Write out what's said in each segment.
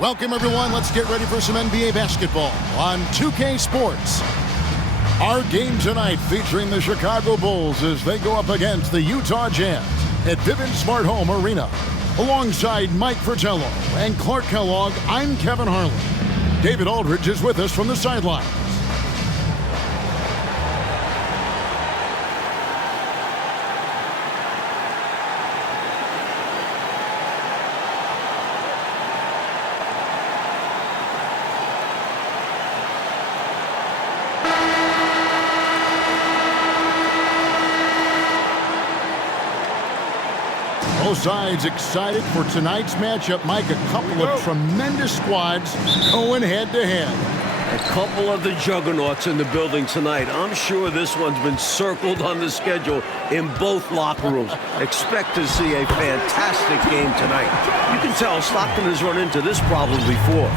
Welcome, everyone. Let's get ready for some NBA basketball on 2K Sports. Our game tonight featuring the Chicago Bulls as they go up against the Utah Jazz at Vivint Smart Home Arena. Alongside Mike Fratello and Clark Kellogg, I'm Kevin Harlan. David Aldridge is with us from the sidelines. Both sides excited for tonight's matchup. Mike, a couple of tremendous squads going head-to-head. A couple of the juggernauts in the building tonight. I'm sure this one's been circled on the schedule in both locker rooms. Expect to see a fantastic game tonight. You can tell Stockton has run into this problem before,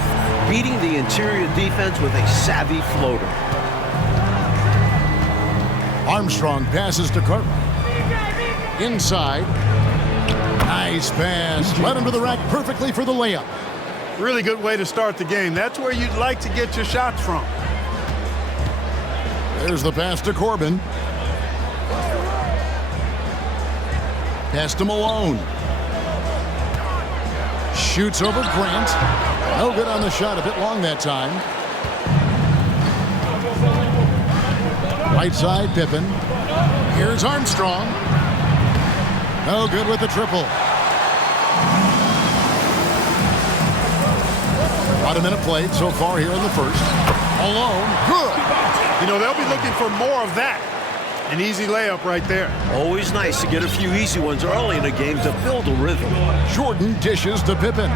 beating the interior defense with a savvy floater. Armstrong passes to Cartwright. Inside. Nice pass. Led him to the rack perfectly for the layup. Really good way to start the game. That's where you'd like to get your shots from. There's the pass to Corbin. Pass to Malone. Shoots over Grant. No good on the shot. A bit long that time. Right side, Pippen. Here's Armstrong. No good with the triple. About a minute played so far here in the first. Malone, good. You know, they'll be looking for more of that. An easy layup right there. Always nice to get a few easy ones early in a game to build a rhythm. Jordan dishes to Pippen.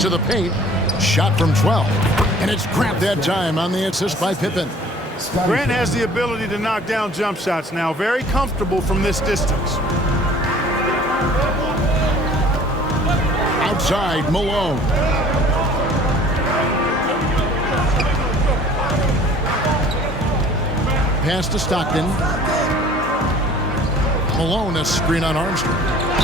To the paint. Shot from 12. And it's grabbed that time on the assist by Pippen. Grant has the ability to knock down jump shots now. Very comfortable from this distance. Outside, Malone. Pass to Stockton. Malone, a screen on Armstrong.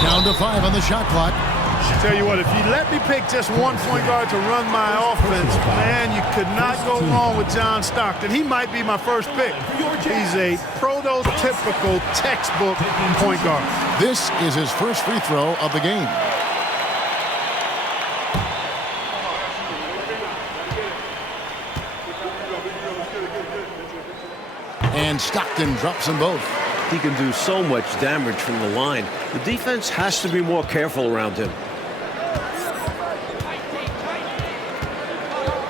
Down to 5 on the shot clock. I tell you what, if you let me pick just one point guard to run my offense, man, you could not go wrong with John Stockton. He might be my first pick. He's a prototypical textbook point guard. This is his first free throw of the game. And Stockton drops them both. He can do so much damage from the line. The defense has to be more careful around him.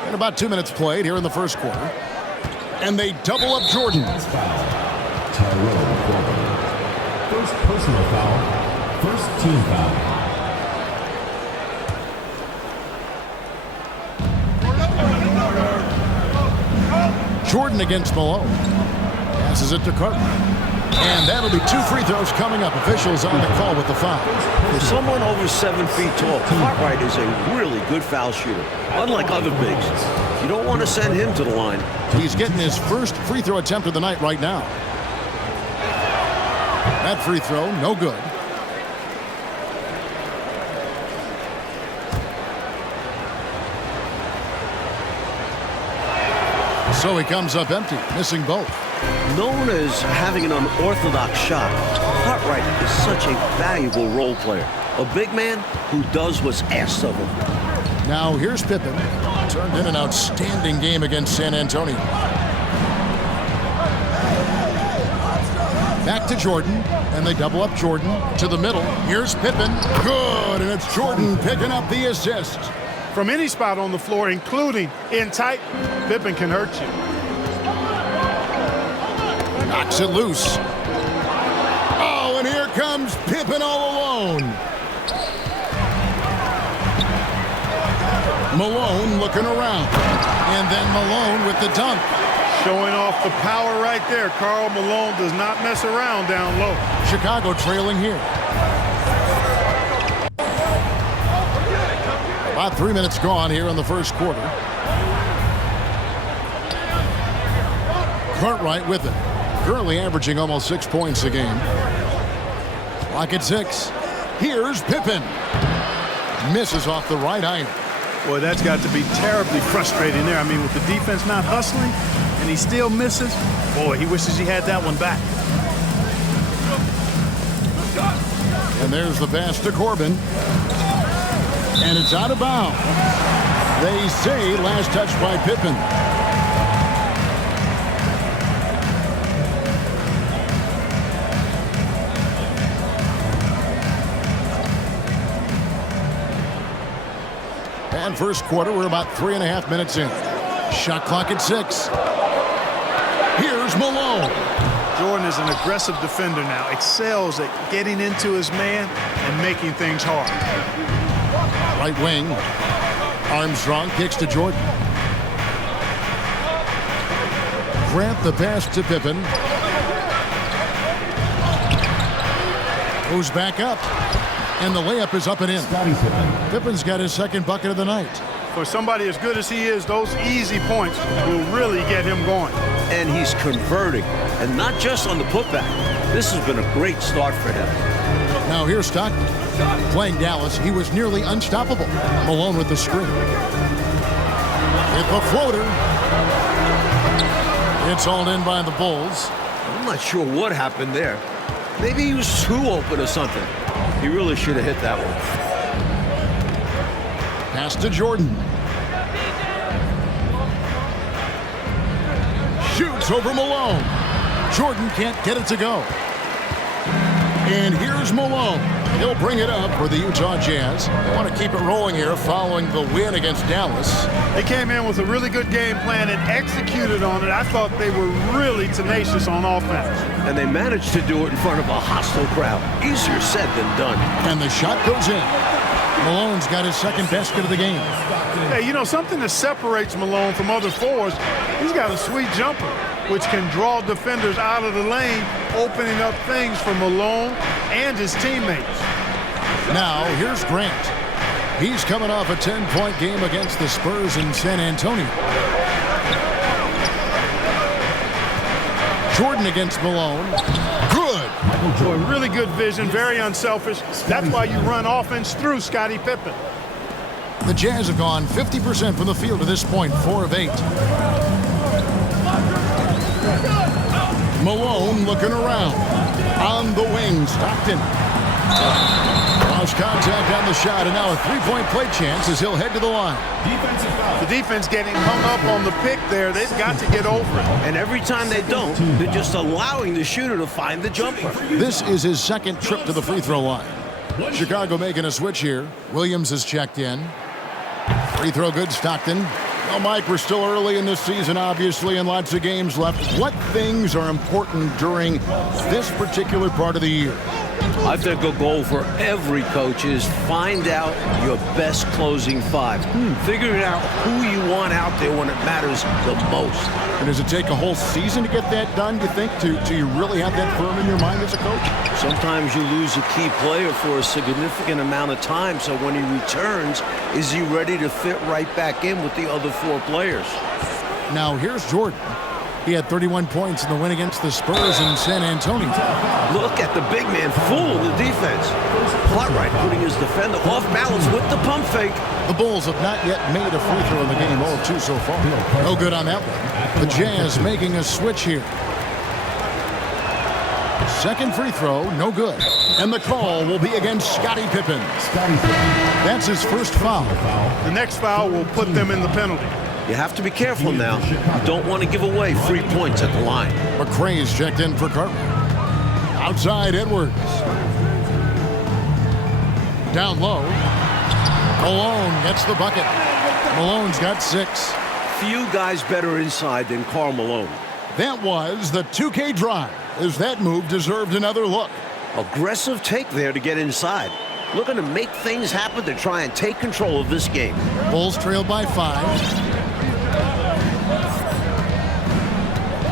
And about 2 minutes played here in the first quarter. And they double up Jordan. First personal foul. First team foul. Jordan against Malone. Passes it to Cartwright. And that'll be 2 free throws coming up. Officials on the call with the foul. For someone over 7 feet tall, Cartwright is a really good foul shooter, unlike other bigs. You don't want to send him to the line. He's getting his first free throw attempt of the night right now. That free throw, no good. So he comes up empty, missing both. Known as having an unorthodox shot, Cartwright is such a valuable role player. A big man who does what's asked of him. Now here's Pippen. Turned in an outstanding game against San Antonio. Back to Jordan, and they double up Jordan to the middle. Here's Pippen. Good, and it's Jordan picking up the assist. From any spot on the floor, including in tight, Pippen can hurt you. Knocks it loose. Oh, and here comes Pippen all alone. Malone looking around. And then Malone with the dunk. Showing off the power right there. Karl Malone does not mess around down low. Chicago trailing here. About 3 minutes gone here in the first quarter. Cartwright with it. Currently averaging almost 6 points a game. Clock at 6. Here's Pippen. Misses off the right iron. Boy, that's got to be terribly frustrating there. I mean, with the defense not hustling and he still misses, boy, he wishes he had that one back. And there's the pass to Corbin. And it's out of bounds. They say last touch by Pippen. And first quarter, we're about 3.5 minutes in. Shot clock at 6. Here's Malone. Jordan is an aggressive defender now. Excels at getting into his man and making things hard. Right wing. Armstrong kicks to Jordan. Grant the pass to Pippen. Goes back up. And the layup is up and in. Pippen's got his second bucket of the night. For somebody as good as he is, those easy points will really get him going. And he's converting, and not just on the putback. This has been a great start for him. Now here's Stockton. Playing Dallas, he was nearly unstoppable. Malone with the screen. With the floater. It's hauled in by the Bulls. I'm not sure what happened there. Maybe he was too open or something. He really should have hit that one. Pass to Jordan. Shoots over Malone. Jordan can't get it to go. And here's Malone. He'll bring it up for the Utah Jazz. They want to keep it rolling here following the win against Dallas. They came in with a really good game plan and executed on it. I thought they were really tenacious on offense. And they managed to do it in front of a hostile crowd. Easier said than done. And the shot goes in. Malone's got his second basket of the game. Hey, you know, something that separates Malone from other forwards, he's got a sweet jumper, which can draw defenders out of the lane, opening up things for Malone and his teammates. Now, here's Grant. He's coming off a 10-point game against the Spurs in San Antonio. Jordan against Malone. Good. Boy, really good vision, very unselfish. That's why you run offense through Scottie Pippen. The Jazz have gone 50% from the field to this point, 4 of 8. Malone looking around. On the wing, Stockton. Lost contact on the shot, and now a three-point play chance as he'll head to the line. The defense getting hung up on the pick there. They've got to get over it. And every time they don't, they're just allowing the shooter to find the jumper. This is his second trip to the free throw line. Chicago making a switch here. Williams has checked in. Free throw good, Stockton. Well, Mike, we're still early in this season, obviously, and lots of games left. What things are important during this particular part of the year? I think a goal for every coach is find out your best closing five. Figuring out who you want out there when it matters the most. And does it take a whole season to get that done, do you think, to you really have that firm in your mind as a coach? Sometimes you lose a key player for a significant amount of time, so when he returns, is he ready to fit right back in with the other 4 players? Now, here's Jordan. He had 31 points in the win against the Spurs in San Antonio. Look at the big man fooling the defense. Cartwright putting his defender off balance with the pump fake. The Bulls have not yet made a free throw in the game, 0 of 2 so far. No good on that one. The Jazz making a switch here. Second free throw, no good. And the call will be against Scottie Pippen. That's his first foul. The next foul will put them in the penalty. You have to be careful now. You don't want to give away free points at the line. McRae's checked in for Cartwright. Outside Edwards. Down low. Malone gets the bucket. Malone's got 6. Few guys better inside than Karl Malone. That was the 2K drive, as that move deserved another look. Aggressive take there to get inside. Looking to make things happen to try and take control of this game. Bulls trailed by 5.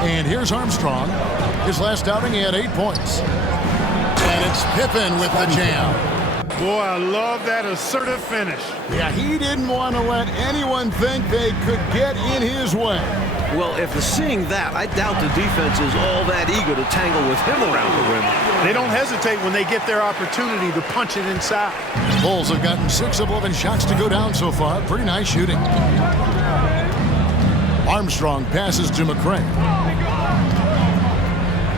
And here's Armstrong. His last outing, he had 8 points. And it's Pippen with the jam. Boy, I love that assertive finish. Yeah, he didn't want to let anyone think they could get in his way. Well, after seeing that, I doubt the defense is all that eager to tangle with him around the rim. They don't hesitate when they get their opportunity to punch it inside. Bulls have gotten 6 of 11 shots to go down so far. Pretty nice shooting. Armstrong passes to McCray.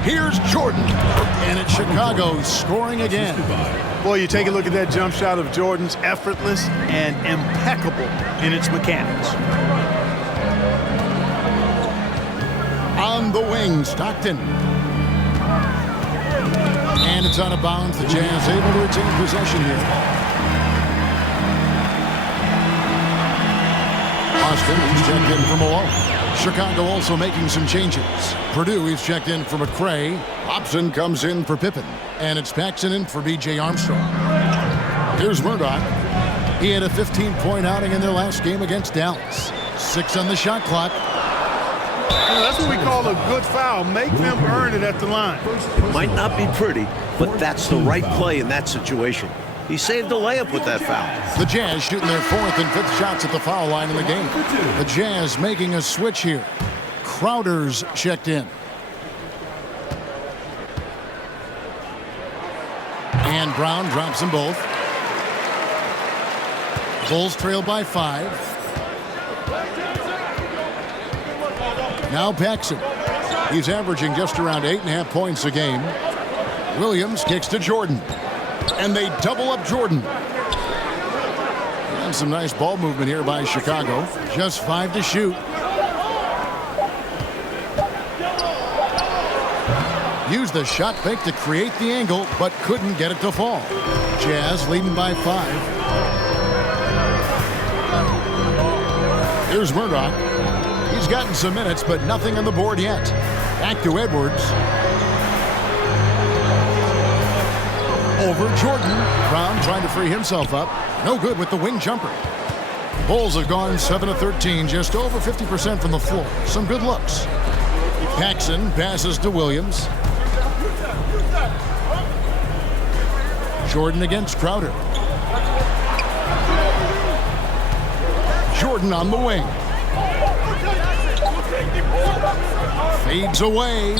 Here's Jordan. And it's Chicago scoring again. Boy, you take a look at that jump shot of Jordan's, effortless and impeccable in its mechanics. On the wing, Stockton. And it's out of bounds. The Jazz able to retain possession here. Austin, he's checked in for Malone. Chicago also making some changes. Purdue, he's checked in for McCray. Hobson comes in for Pippen. And it's Paxson in for B.J. Armstrong. Here's Murdoch. He had a 15-point outing in their last game against Dallas. 6 on the shot clock. That's what we call a good foul. Make them earn it at the line. Might not be pretty, but that's the right play in that situation. He saved the layup with that foul. The Jazz shooting their 4th and 5th shots at the foul line in the game. The Jazz making a switch here. Crowder's checked in. And Brown drops them both. Bulls trail by 5. Now Paxson. He's averaging just around 8.5 points a game. Williams kicks to Jordan. And they double up Jordan. And some nice ball movement here by Chicago. Just 5 to shoot. Used the shot fake to create the angle, but couldn't get it to fall. Jazz leading by 5. Here's Murdoch. He's gotten some minutes, but nothing on the board yet. Back to Edwards. Over Jordan. Brown trying to free himself up. No good with the wing jumper. Bulls have gone 7 of 13, just over 50% from the floor. Some good looks. Paxson passes to Williams. Jordan against Crowder. Jordan on the wing. Fades away.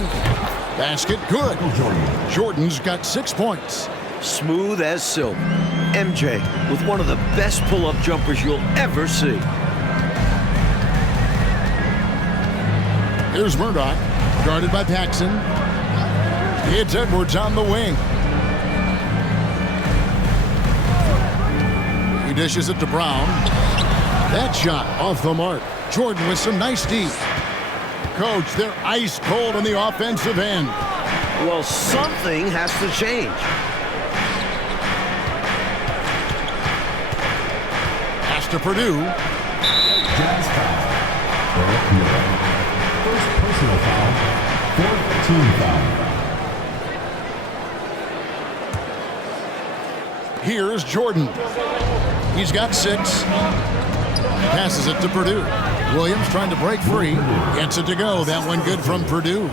Basket good. Jordan's got 6 points. Smooth as silk. MJ with one of the best pull-up jumpers you'll ever see. Here's Murdoch, guarded by Paxson. It's Edwards on the wing. He dishes it to Brown. That shot off the mark. Jordan with some nice D. Coach, they're ice cold on the offensive end. Well, something has to change. Pass to Purdue. Jazz foul. First personal foul. 4th team foul. Here's Jordan. He's got 6. Passes it to Purdue. Williams trying to break free. Gets it to go. That one good from Purdue.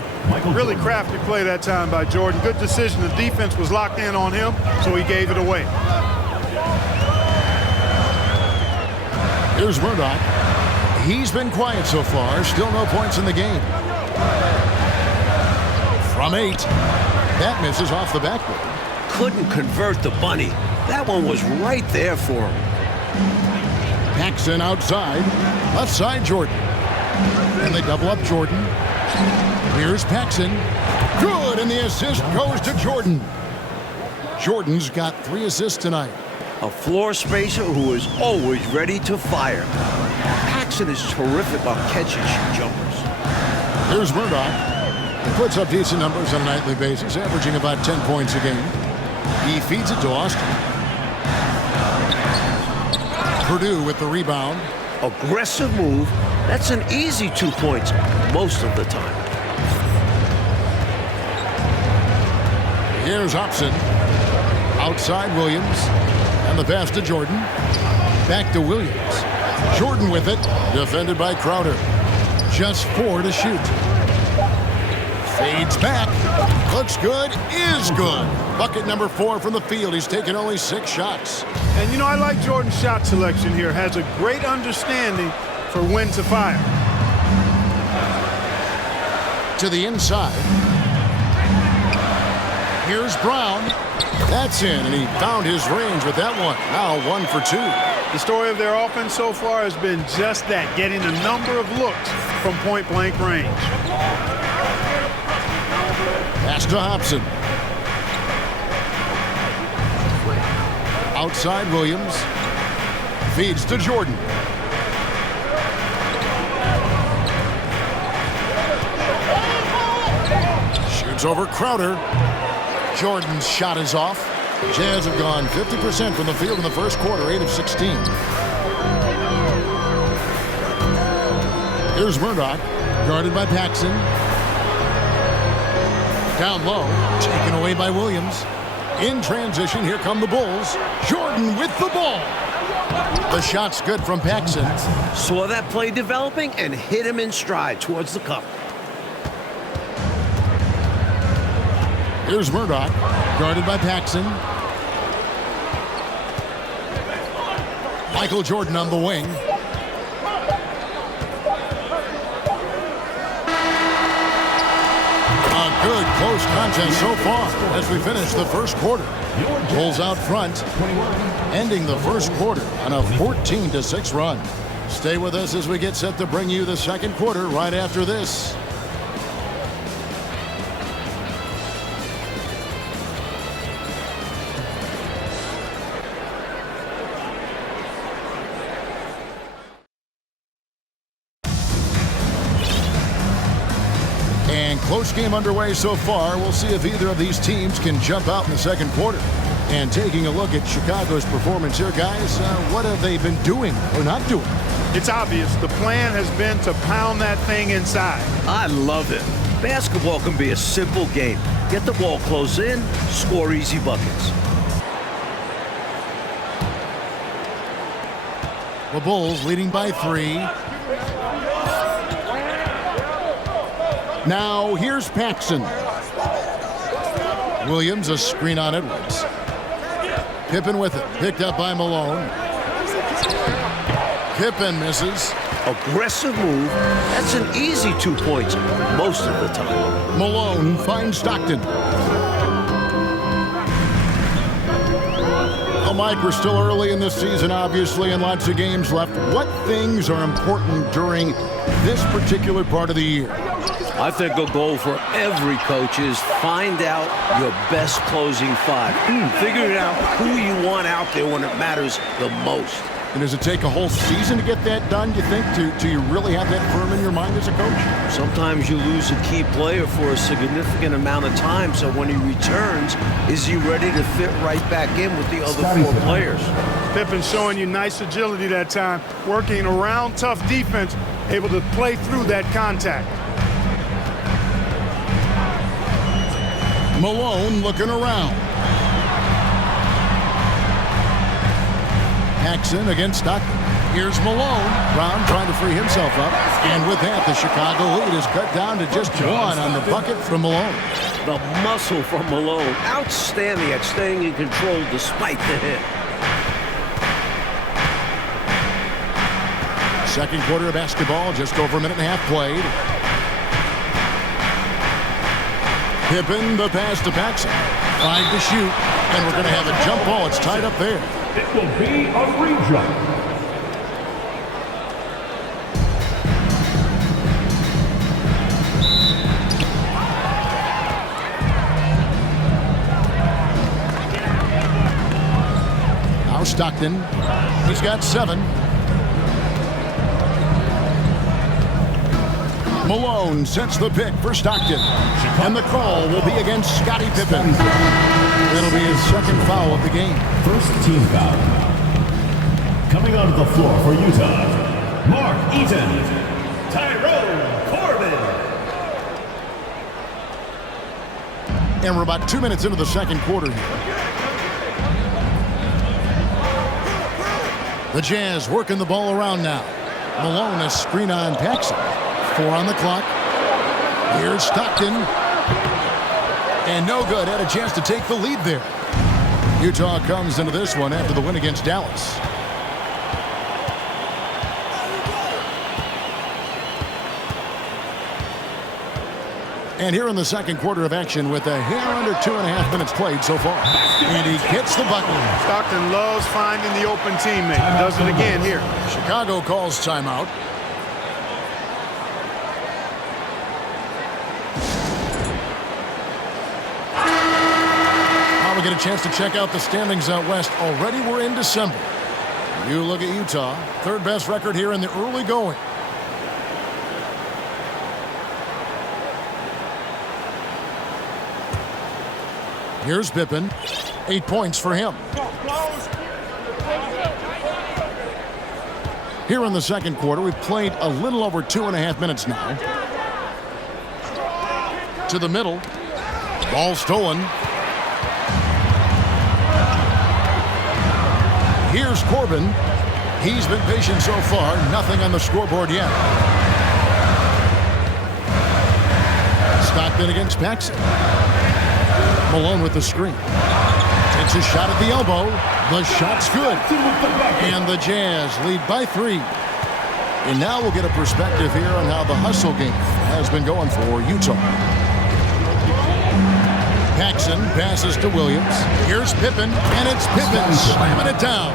Really crafty play that time by Jordan. Good decision. The defense was locked in on him, so he gave it away. Here's Murdoch. He's been quiet so far. Still no points in the game. From 8. That misses off the backboard. Couldn't convert the bunny. That one was right there for him. Paxson outside. Left side Jordan. And they double up Jordan. Here's Paxson. Good, and the assist goes to Jordan. Jordan's got 3 assists tonight. A floor spacer who is always ready to fire. Paxson is terrific on catch-and-shoot jumpers. Here's Murdoch. He puts up decent numbers on a nightly basis, averaging about 10 points a game. He feeds it to Austin. Purdue with the rebound. Aggressive move. That's an easy 2 points most of the time. Here's Hobson. Outside Williams. And the pass to Jordan. Back to Williams. Jordan with it. Defended by Crowder. Just 4 to shoot. Fades back. Looks good. Is good. Bucket number 4 from the field. He's taken only 6 shots. And, you know, I like Jordan's shot selection here. Has a great understanding for when to fire. to the inside. Here's Brown. That's in, and he found his range with that one. Now 1 for 2. The story of their offense so far has been just that, getting a number of looks from point-blank range. Pass to Hobson. Outside Williams. Feeds to Jordan. Shoots over Crowder. Jordan's shot is off. Jazz have gone 50% from the field in the first quarter, 8 of 16. Here's Murdoch, guarded by Paxson. Down low, taken away by Williams. In transition, here come the Bulls. Jordan with the ball. The shot's good from Paxson. Saw that play developing and hit him in stride towards the cup. Here's Murdoch, guarded by Paxson. Michael Jordan on the wing. A good close contest so far as we finish the first quarter. Bulls out front, ending the first quarter on a 14-6 run. Stay with us as we get set to bring you the second quarter right after this. And close game underway so far. We'll see if either of these teams can jump out in the second quarter. And taking a look at Chicago's performance here, guys, what have they been doing or not doing? It's obvious the plan has been to pound that thing inside. I love it. Basketball can be a simple game. Get the ball close in, score easy buckets. The Bulls leading by 3. Now here's Paxson. Williams, a screen on Edwards. Pippen with it, picked up by Malone. Pippen misses. Aggressive move. That's an easy 2 points most of the time. Malone finds Stockton. Well, Mike, we're still early in this season, obviously, and lots of games left. What things are important during this particular part of the year? I think a goal for every coach is find out your best closing 5. Figure out who you want out there when it matters the most. And does it take a whole season to get that done, you think, to you really have that firm in your mind as a coach? Sometimes you lose a key player for a significant amount of time, so when he returns, is he ready to fit right back in with the other 4 players? Pippen showing you nice agility that time, working around tough defense, able to play through that contact. Malone looking around. Paxson against Stockton. Here's Malone. Brown trying to free himself up. And with that, the Chicago lead is cut down to just 1 on the bucket from Malone. The muscle from Malone. Outstanding at staying in control despite the hit. Second quarter of basketball, just over a minute and a half played. Pippen, the pass to Paxson. 5 to shoot, and we're going to have a jump ball. It's tied up there. It will be a re-jump. Now Stockton. He's got 7. Malone sets the pick for Stockton. And the call will be against Scottie Pippen. It'll be his second foul of the game. First team foul. Coming onto the floor for Utah, Mark Eaton. Tyrone Corbin. And we're about 2 minutes into the second quarter here. The Jazz working the ball around now. Malone, a screen on Paxson. 4 on the clock. Here's Stockton. And no good. Had a chance to take the lead there. Utah comes into this one after the win against Dallas. And here in the second quarter of action with a hair under 2.5 minutes played so far. And he hits the button. Stockton loves finding the open teammate. Does it again here. Chicago calls timeout. Now we get a chance to check out the standings out west. Already we're in December. You look at Utah, third best record here in the early going. Here's Pippen. 8 points for him. Here in the second quarter, we've played a little over 2.5 minutes now. To the middle. Ball stolen. Here's Corbin. He's been patient so far. Nothing on the scoreboard yet. Stockton against Paxson. Malone with the screen. Takes a shot at the elbow. The shot's good. And the Jazz lead by 3. And now we'll get a perspective here on how the hustle game has been going for Utah. Paxson passes to Williams. Here's Pippen, and it's Pippen slamming it down.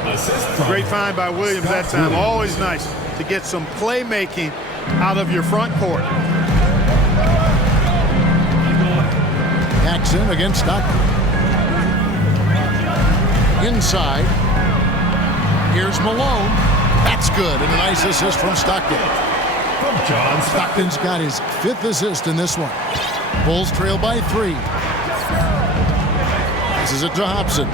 Great find by Williams that time. Always nice to get some playmaking out of your front court. Paxson against Stockton. Inside. Here's Malone. That's good, and a nice assist from Stockton. Stockton's got his 5th assist in this one. Bulls trail by 3. Passes it to Hobson.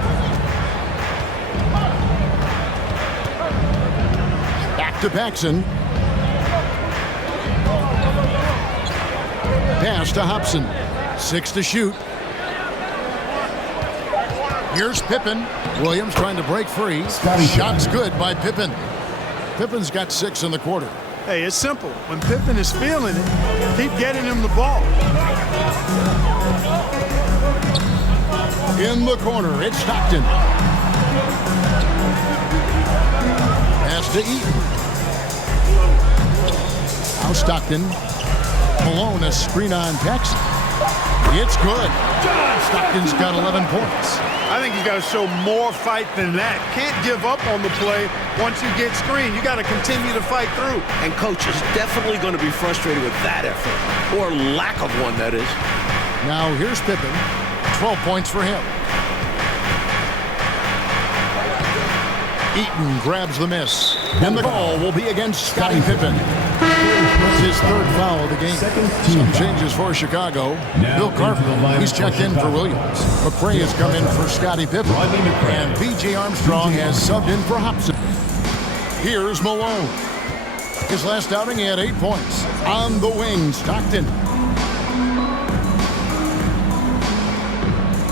Back to Paxson. Pass to Hobson. 6 to shoot. Here's Pippen. Williams trying to break free. Shot's good by Pippen. Pippen's got 6 in the quarter. Hey, it's simple. When Pippen is feeling it, keep getting him the ball. In the corner, it's Stockton. Pass to Eaton. Now Stockton. Malone, a screen on Paxson. It's good. Stockton's got 11 points. I think he's got to show more fight than that. Can't give up on the play once you get screened. You got to continue to fight through. And coach is definitely going to be frustrated with that effort, or lack of one, that is. Now here's Pippen. 12 points for him. Eaton grabs the miss. And the call will be against Scottie Pippen. That's his 3rd foul of the game. Some changes for Chicago. Bill Carpenter, he's checked in for Williams. McRae has come in for Scottie Pippen. And P.J. Armstrong has subbed in for Hobson. Here's Malone. His last outing, he had 8 points. On the wing, Stockton.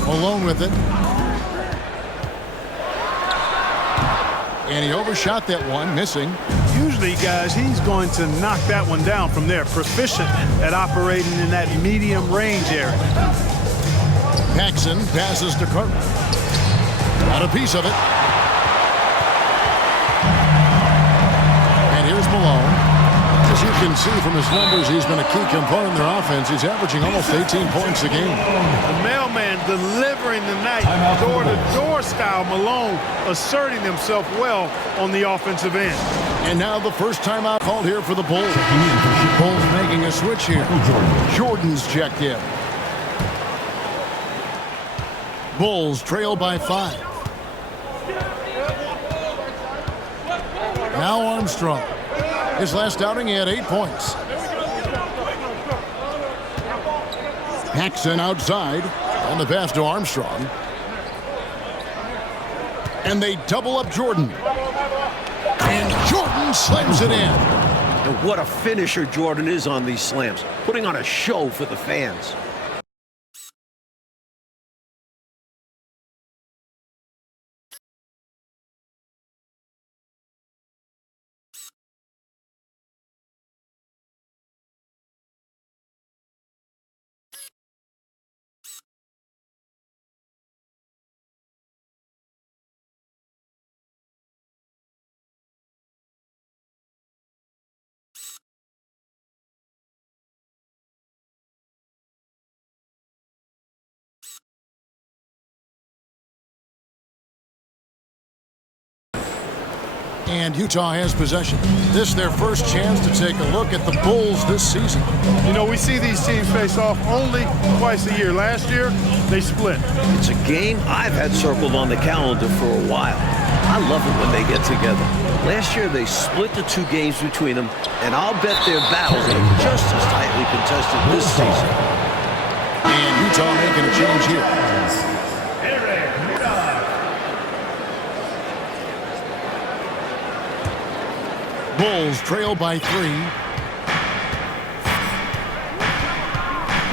Malone with it. And he overshot that one, missing. Usually, guys, he's going to knock that one down from there. Proficient at operating in that medium range area. Paxson passes to Carter. Got a piece of it. And here's Malone. As you can see from his numbers, he's been a key component in their offense. He's averaging almost 18 points a game. The mailman delivering tonight, door-to-door style. Malone asserting himself well on the offensive end. And now the first timeout called here for the Bulls. Bulls making a switch here. Jordan's checked in. Bulls trail by 5. Now Armstrong. His last outing, he had 8 points. Paxson outside on the pass to Armstrong. And they double up Jordan. And Jordan slams it in. And what a finisher Jordan is on these slams, putting on a show for the fans. And Utah has possession. This is their first chance to take a look at the Bulls this season. You know, we see these teams face off only twice a year. Last year, they split. It's a game I've had circled on the calendar for a while. I love it when they get together. Last year, they split the 2 games between them, and I'll bet their battles are just as tightly contested this season. And Utah making a change here. Bulls trail by 3.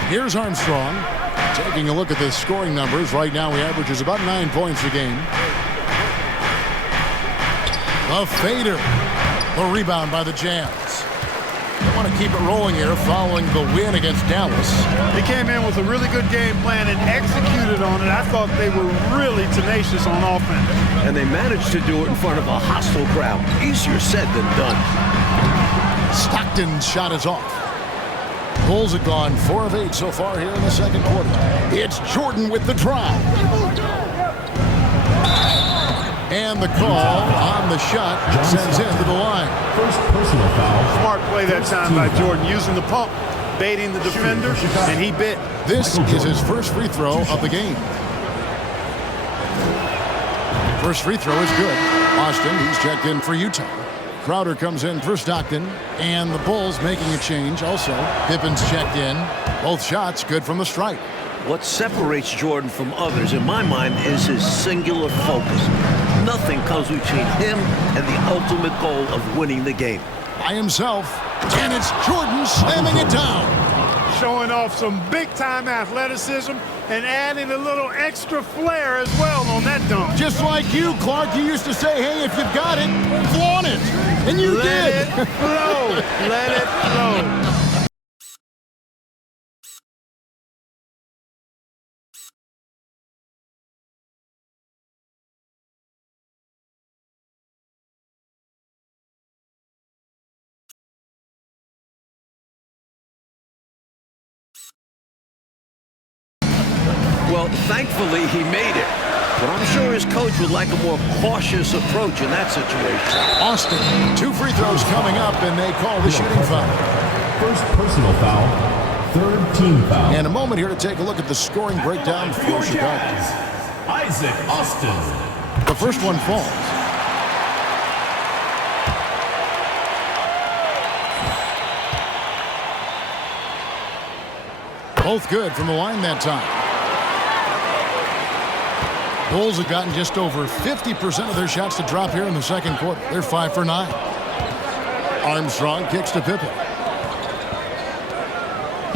Here's Armstrong. Taking a look at the scoring numbers. Right now he averages about 9 points a game. A fader. The rebound by the Jazz. They want to keep it rolling here following the win against Dallas. They came in with a really good game plan and executed on it. I thought they were really tenacious on offense. And they managed to do it in front of a hostile crowd. Easier said than done. Stockton's shot is off. Bulls have gone 4 of 8 so far here in the second quarter. It's Jordan with the drive. And the call on the shot sends him to the line. First personal foul. Smart play that time by Jordan, using the pump, baiting the defender, and he bit. This is his first free throw of the game. First free throw is good. Austin, he's checked in for Utah. Crowder comes in for Stockton, and the Bulls making a change also. Pippen's checked in. Both shots good from the stripe. What separates Jordan from others, in my mind, is his singular focus. Nothing comes between him and the ultimate goal of winning the game. By himself, and it's Jordan slamming it down. Showing off some big-time athleticism and adding a little extra flair as well on that dunk. Just like you, Clark, you used to say, hey, if you've got it, flaunt it. And you did. Let it flow. Let it flow. Well, thankfully, he made it. But I'm sure his coach would like a more cautious approach in that situation. Austin, 2 free throws coming up, and they call the shooting foul. First personal foul. Third team foul. And a moment here to take a look at the scoring breakdown for Chicago. Isaac Austin. The first one falls. Both good from the line that time. Bulls have gotten just over 50% of their shots to drop here in the second quarter. They're 5 for 9. Armstrong kicks to Pippen.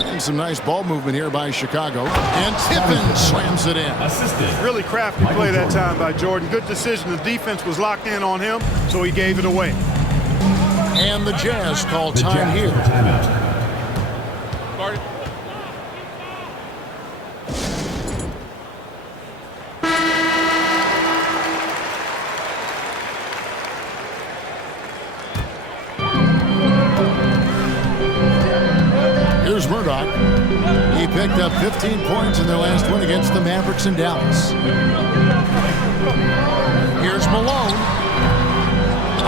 And some nice ball movement here by Chicago. And Pippen slams it in. Assistant. Really crafty play that time by Jordan. Good decision. The defense was locked in on him, so he gave it away. And the Jazz call time here. Timeout. Here's Murdoch. He picked up 15 points in their last win against the Mavericks in Dallas. Here's Malone.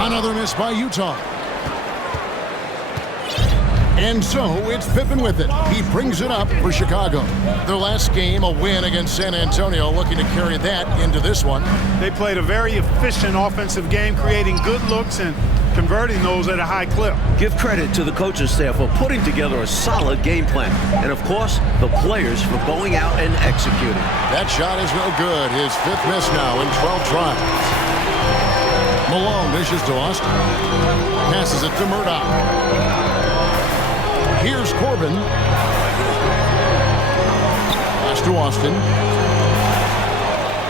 Another miss by Utah. And so it's Pippen with it. He brings it up for Chicago. Their last game, a win against San Antonio, looking to carry that into this one. They played a very efficient offensive game, creating good looks and converting those at a high clip. Give credit to the coaching staff for putting together a solid game plan. And, of course, the players for going out and executing. That shot is no good. His 5th miss now in 12 tries. Malone dishes to Austin. Passes it to Murdoch. Here's Corbin. Pass to Austin.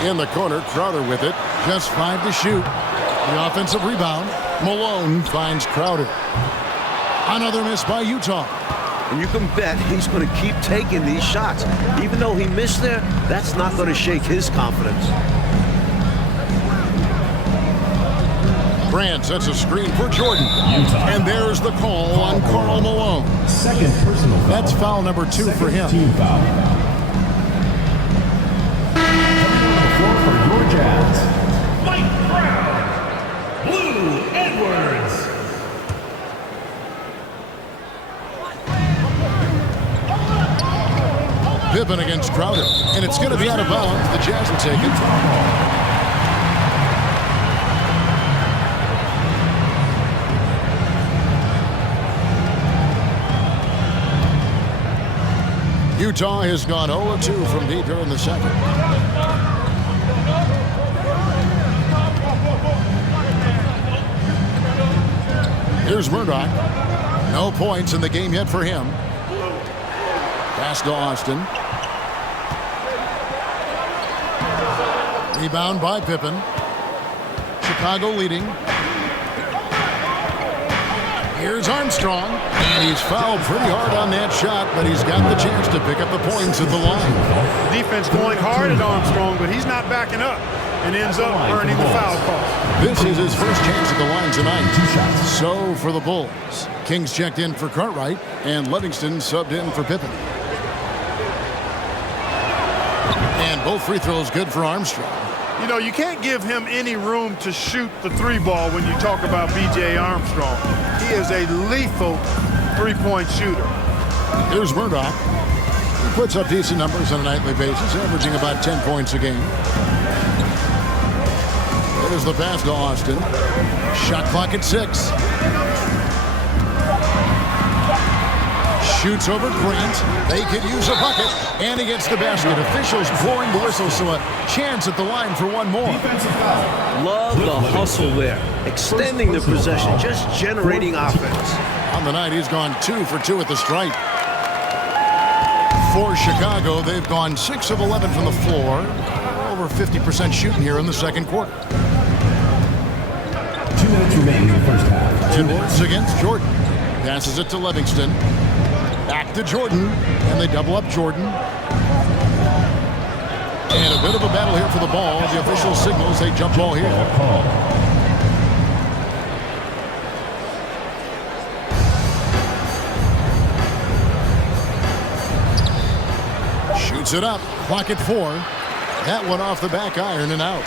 In the corner, Crowder with it. Just 5 to shoot. The offensive rebound. Malone finds Crowder. Another miss by Utah. And you can bet he's going to keep taking these shots. Even though he missed there, that's not going to shake his confidence. Grant sets a screen for Jordan. Utah. And there's the call on Karl Malone. Second personal foul. That's foul number 2 for him. Team foul. Coming on the floor for your Jazz, Mike Brown. Blue Pippen against Crowder. And it's going to be out of bounds. The Jazz will take it. Utah has gone 0-2 from deep here in the second. Here's Murdoch. No points in the game yet for him. Pass to Austin. Rebound by Pippen. Chicago leading. Here's Armstrong, and he's fouled pretty hard on that shot, but he's got the chance to pick up the points at the line. Defense going hard at Armstrong, but he's not backing up and ends up earning the foul call. This is his first chance at the line tonight. So for the Bulls, Kings checked in for Cartwright, and Livingston subbed in for Pippen. And both free throws good for Armstrong. You know, you can't give him any room to shoot the three ball when you talk about B.J. Armstrong. He is a lethal three-point shooter. Here's Murdoch. He puts up decent numbers on a nightly basis, averaging about 10 points a game. There's the pass to Austin. Shot clock at 6. Shoots over Grant. They could use a bucket. And he gets the basket. Officials blowing the whistle, so a chance at the line for one more. Love the hustle there. Extending the possession, just generating offense. On the night, he's gone 2 for 2 at the stripe. For Chicago, they've gone 6 of 11 from the floor. Over 50% shooting here in the second quarter. 2 minutes remaining in the first half. Edwards against Jordan. Passes it to Livingston. Back to Jordan, and they double up Jordan. And a bit of a battle here for the ball. The official signals a jump ball here. Shoots it up. Clock at 4. That one off the back iron and out.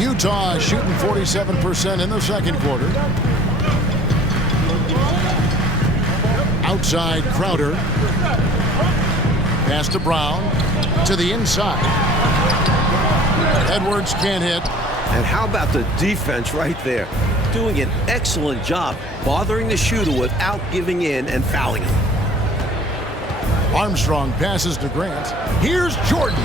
Utah shooting 47% in the second quarter. Outside Crowder. Pass to Brown. To the inside. Edwards can't hit. And how about the defense right there? Doing an excellent job bothering the shooter without giving in and fouling him. Armstrong passes to Grant. Here's Jordan.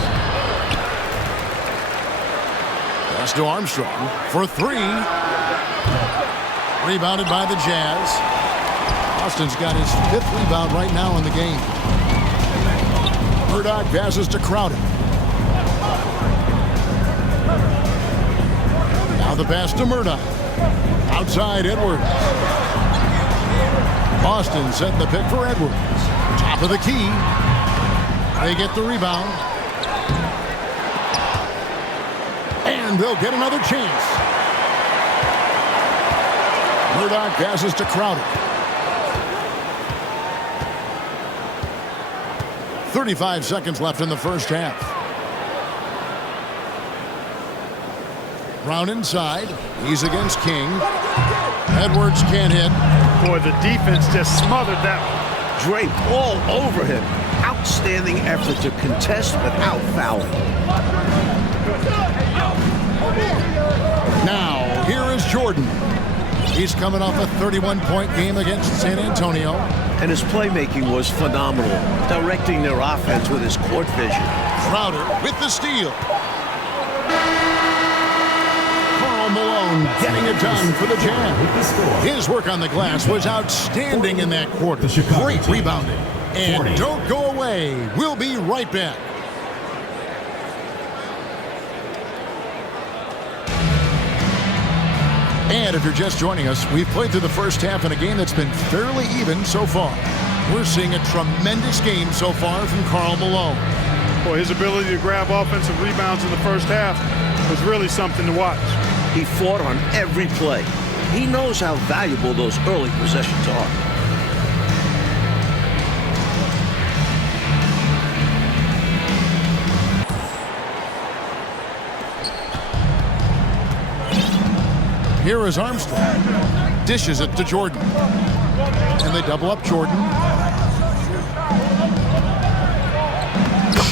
Pass to Armstrong for 3. Rebounded by the Jazz. Austin's got his 5th rebound right now in the game. Murdoch passes to Crowder. Now the pass to Murdoch. Outside Edwards. Austin setting the pick for Edwards. Top of the key. They get the rebound. And they'll get another chance. Murdoch passes to Crowder. 35 seconds left in the first half. Brown inside. He's against King. Edwards can't hit. Boy, the defense just smothered that one. Drake all over him. Outstanding effort to contest without fouling. Now, here is Jordan. He's coming off a 31-point game against San Antonio. And his playmaking was phenomenal, directing their offense with his court vision. Crowder with the steal. Karl Malone getting it done for the Jazz. His work on the glass was outstanding in that quarter. Great rebounding. And don't go away. We'll be right back. And if you're just joining us, we've played through the first half in a game that's been fairly even so far. We're seeing a tremendous game so far from Karl Malone. Boy, his ability to grab offensive rebounds in the first half was really something to watch. He fought on every play. He knows how valuable those early possessions are. Here is Armstrong. Dishes it to Jordan. And they double up Jordan.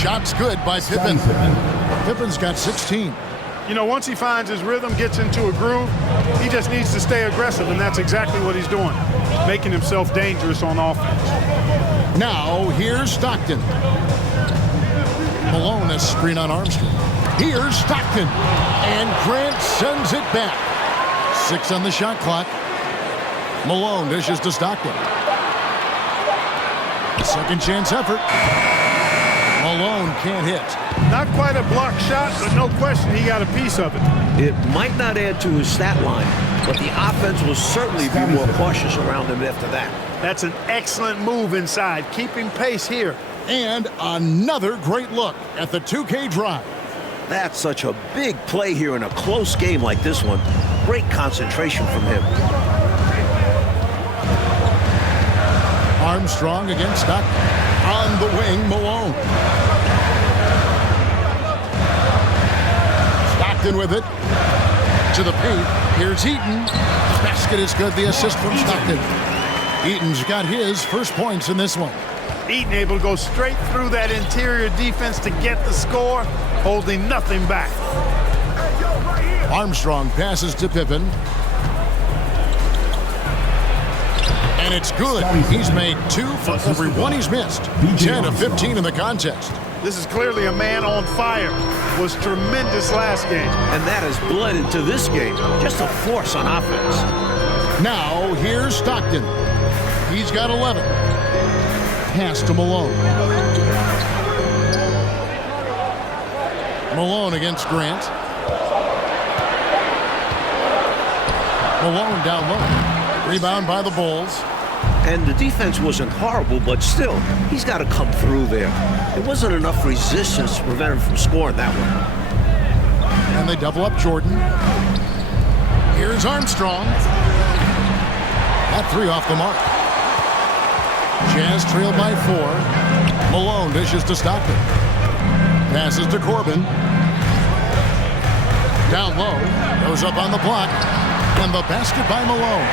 Shots good by Pippen. Pippen's got 16. You know, once he finds his rhythm, gets into a groove, he just needs to stay aggressive, and that's exactly what he's doing, making himself dangerous on offense. Now, here's Stockton. Malone has screen on Armstrong. Here's Stockton. And Grant sends it back. 6 on the shot clock. Malone dishes to Stockton. Second chance effort. Malone can't hit. Not quite a block shot, but no question he got a piece of it. It might not add to his stat line, but the offense will certainly be more cautious around him after that. That's an excellent move inside, keeping pace here. And another great look at the 2K drive. That's such a big play here in a close game like this one. Great concentration from him. Armstrong against Stockton. On the wing, Malone. Stockton with it. To the paint. Here's Eaton. Basket is good. The assist from Stockton. Eaton's got his first points in this one. Eaton able to go straight through that interior defense to get the score, holding nothing back. Armstrong passes to Pippen. And it's good. He's made 2 for every 1 he's missed. 10 of 15 in the contest. This is clearly a man on fire. Was tremendous last game. And that has bled into this game. Just a force on offense. Now, here's Stockton. He's got 11. Pass to Malone. Malone against Grant. Malone down low. Rebound by the Bulls. And the defense wasn't horrible, but still, he's got to come through there. There wasn't enough resistance to prevent him from scoring that one. And they double up Jordan. Here's Armstrong. That 3 off the mark. Jazz trailed by 4. Malone dishes to Stockton. Passes to Corbin. Down low. Goes up on the block. And the basket by Malone.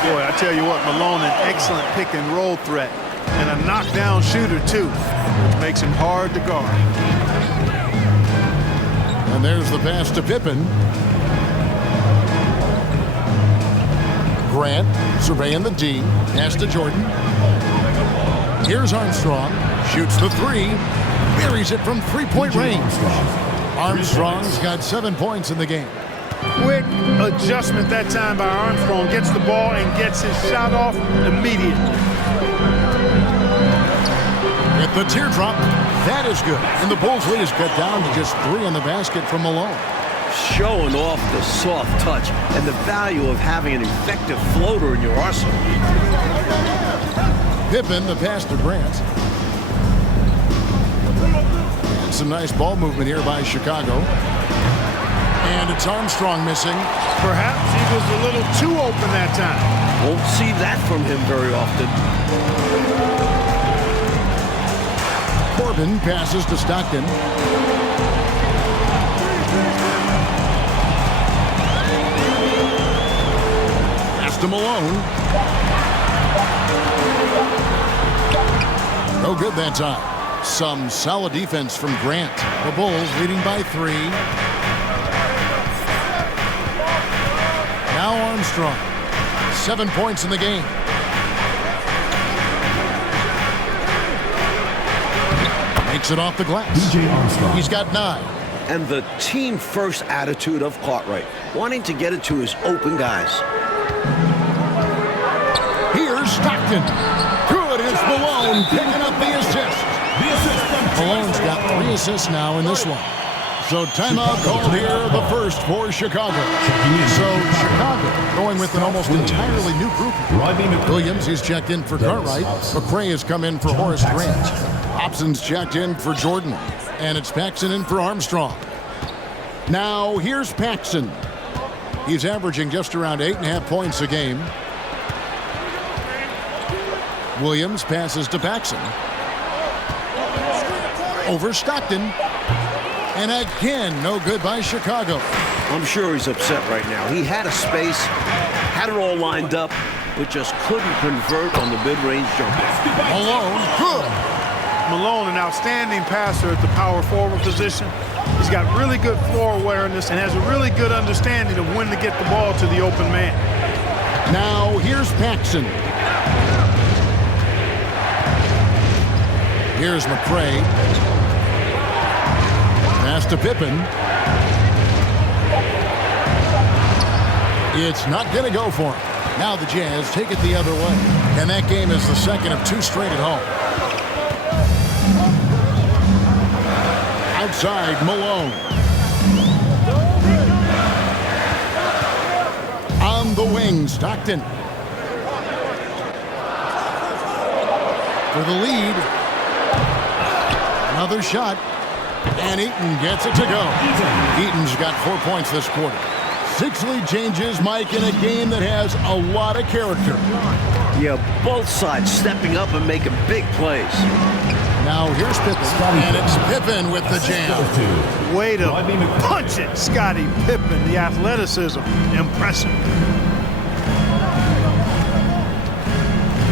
Boy, I tell you what, Malone, an excellent pick and roll threat. And a knockdown shooter, too, which makes him hard to guard. And there's the pass to Pippen. Grant surveying the D. Pass to Jordan. Here's Armstrong. Shoots the 3. Buries it from 3-point range. Armstrong's got 7 points in the game. Quick adjustment that time by Armstrong. Gets the ball and gets his shot off immediately. With the teardrop, that is good. And the Bulls lead is cut down to just 3 on the basket from Malone. Showing off the soft touch and the value of having an effective floater in your arsenal. Pippen, the pass to Grant. And some nice ball movement here by Chicago. And it's Armstrong missing. Perhaps he was a little too open that time. Won't see that from him very often. Corbin passes to Stockton. Pass to Malone. No good that time. Some solid defense from Grant. The Bulls leading by 3. Now Armstrong. 7 points in the game. Makes it off the glass. He's got 9. And the team-first attitude of Cartwright, wanting to get it to his open guys. Here's Stockton. Good is Malone picking up the assist. Malone's got 3 assists now in this one. So timeout called here, the first for Chicago. So Chicago going with an almost entirely new group. Williams, he's checked in for Cartwright. McRae has come in for Horace Grant. Hobson's checked in for Jordan. And it's Paxson in for Armstrong. Now here's Paxson. He's averaging just around 8.5 points a game. Williams passes to Paxson. Over Stockton. And again, no good by Chicago. I'm sure he's upset right now. He had a space, had it all lined up, but just couldn't convert on the mid-range jumper. Malone, good. Malone, an outstanding passer at the power forward position. He's got really good floor awareness and has a really good understanding of when to get the ball to the open man. Now here's Paxson. Here's McCray. Pass to Pippen. It's not going to go for him. Now the Jazz take it the other way. And that game is the second of 2 straight at home. Outside, Malone. On the wing, Stockton. For the lead. Another shot. And Eaton gets it to go. Eaton's got 4 points this quarter. 6 lead changes, Mike, in a game that has a lot of character. Yeah, both sides stepping up and making big plays. Now here's Pippen, and it's Pippen with the jam. Way to punch it, Scottie Pippen. The athleticism, impressive.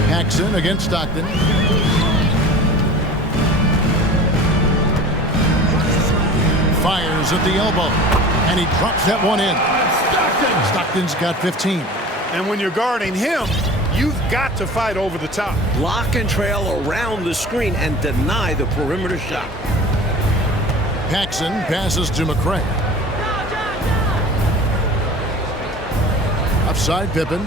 Paxson against Stockton. Fires at the elbow, and he drops that one in. Stockton's got 15. And when you're guarding him, you've got to fight over the top. Lock and trail around the screen and deny the perimeter shot. Paxson passes to McCray. Upside Pippen.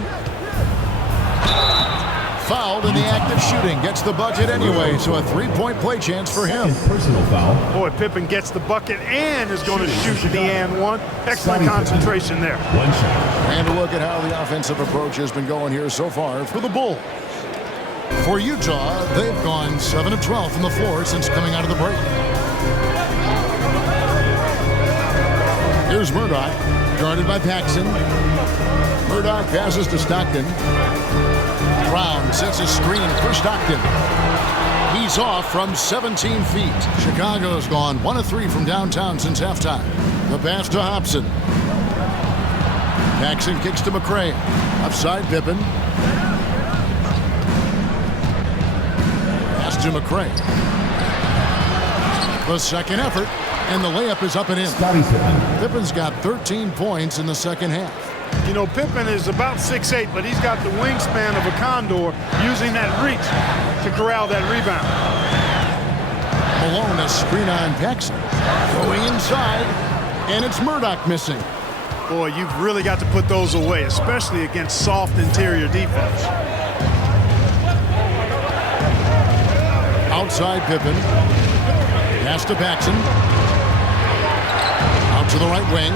Fouled in the act of shooting. Gets the bucket anyway, so a 3-point play chance for him. Personal foul. Boy, Pippen gets the bucket and is going to shoot the and one. Excellent concentration there. One shot. And a look at how the offensive approach has been going here so far for the Bulls. For Utah, they've gone 7 of 12 from the floor since coming out of the break. Here's Murdoch, guarded by Paxson. Murdoch passes to Stockton. Brown sets a screen for Stockton. He's off from 17 feet. Chicago's gone 1 of 3 from downtown since halftime. The pass to Hobson. Paxson kicks to McCray. Upside Pippen. Pass to McCray. The second effort, and the layup is up and in. Pippen's got 13 points in the second half. You know, Pippen is about 6'8", but he's got the wingspan of a condor, using that reach to corral that rebound. Malone, a screen on Paxson. Going inside, and it's Murdoch missing. Boy, you've really got to put those away, especially against soft interior defense. Outside Pippen. Pass to Paxson. Out to the right wing.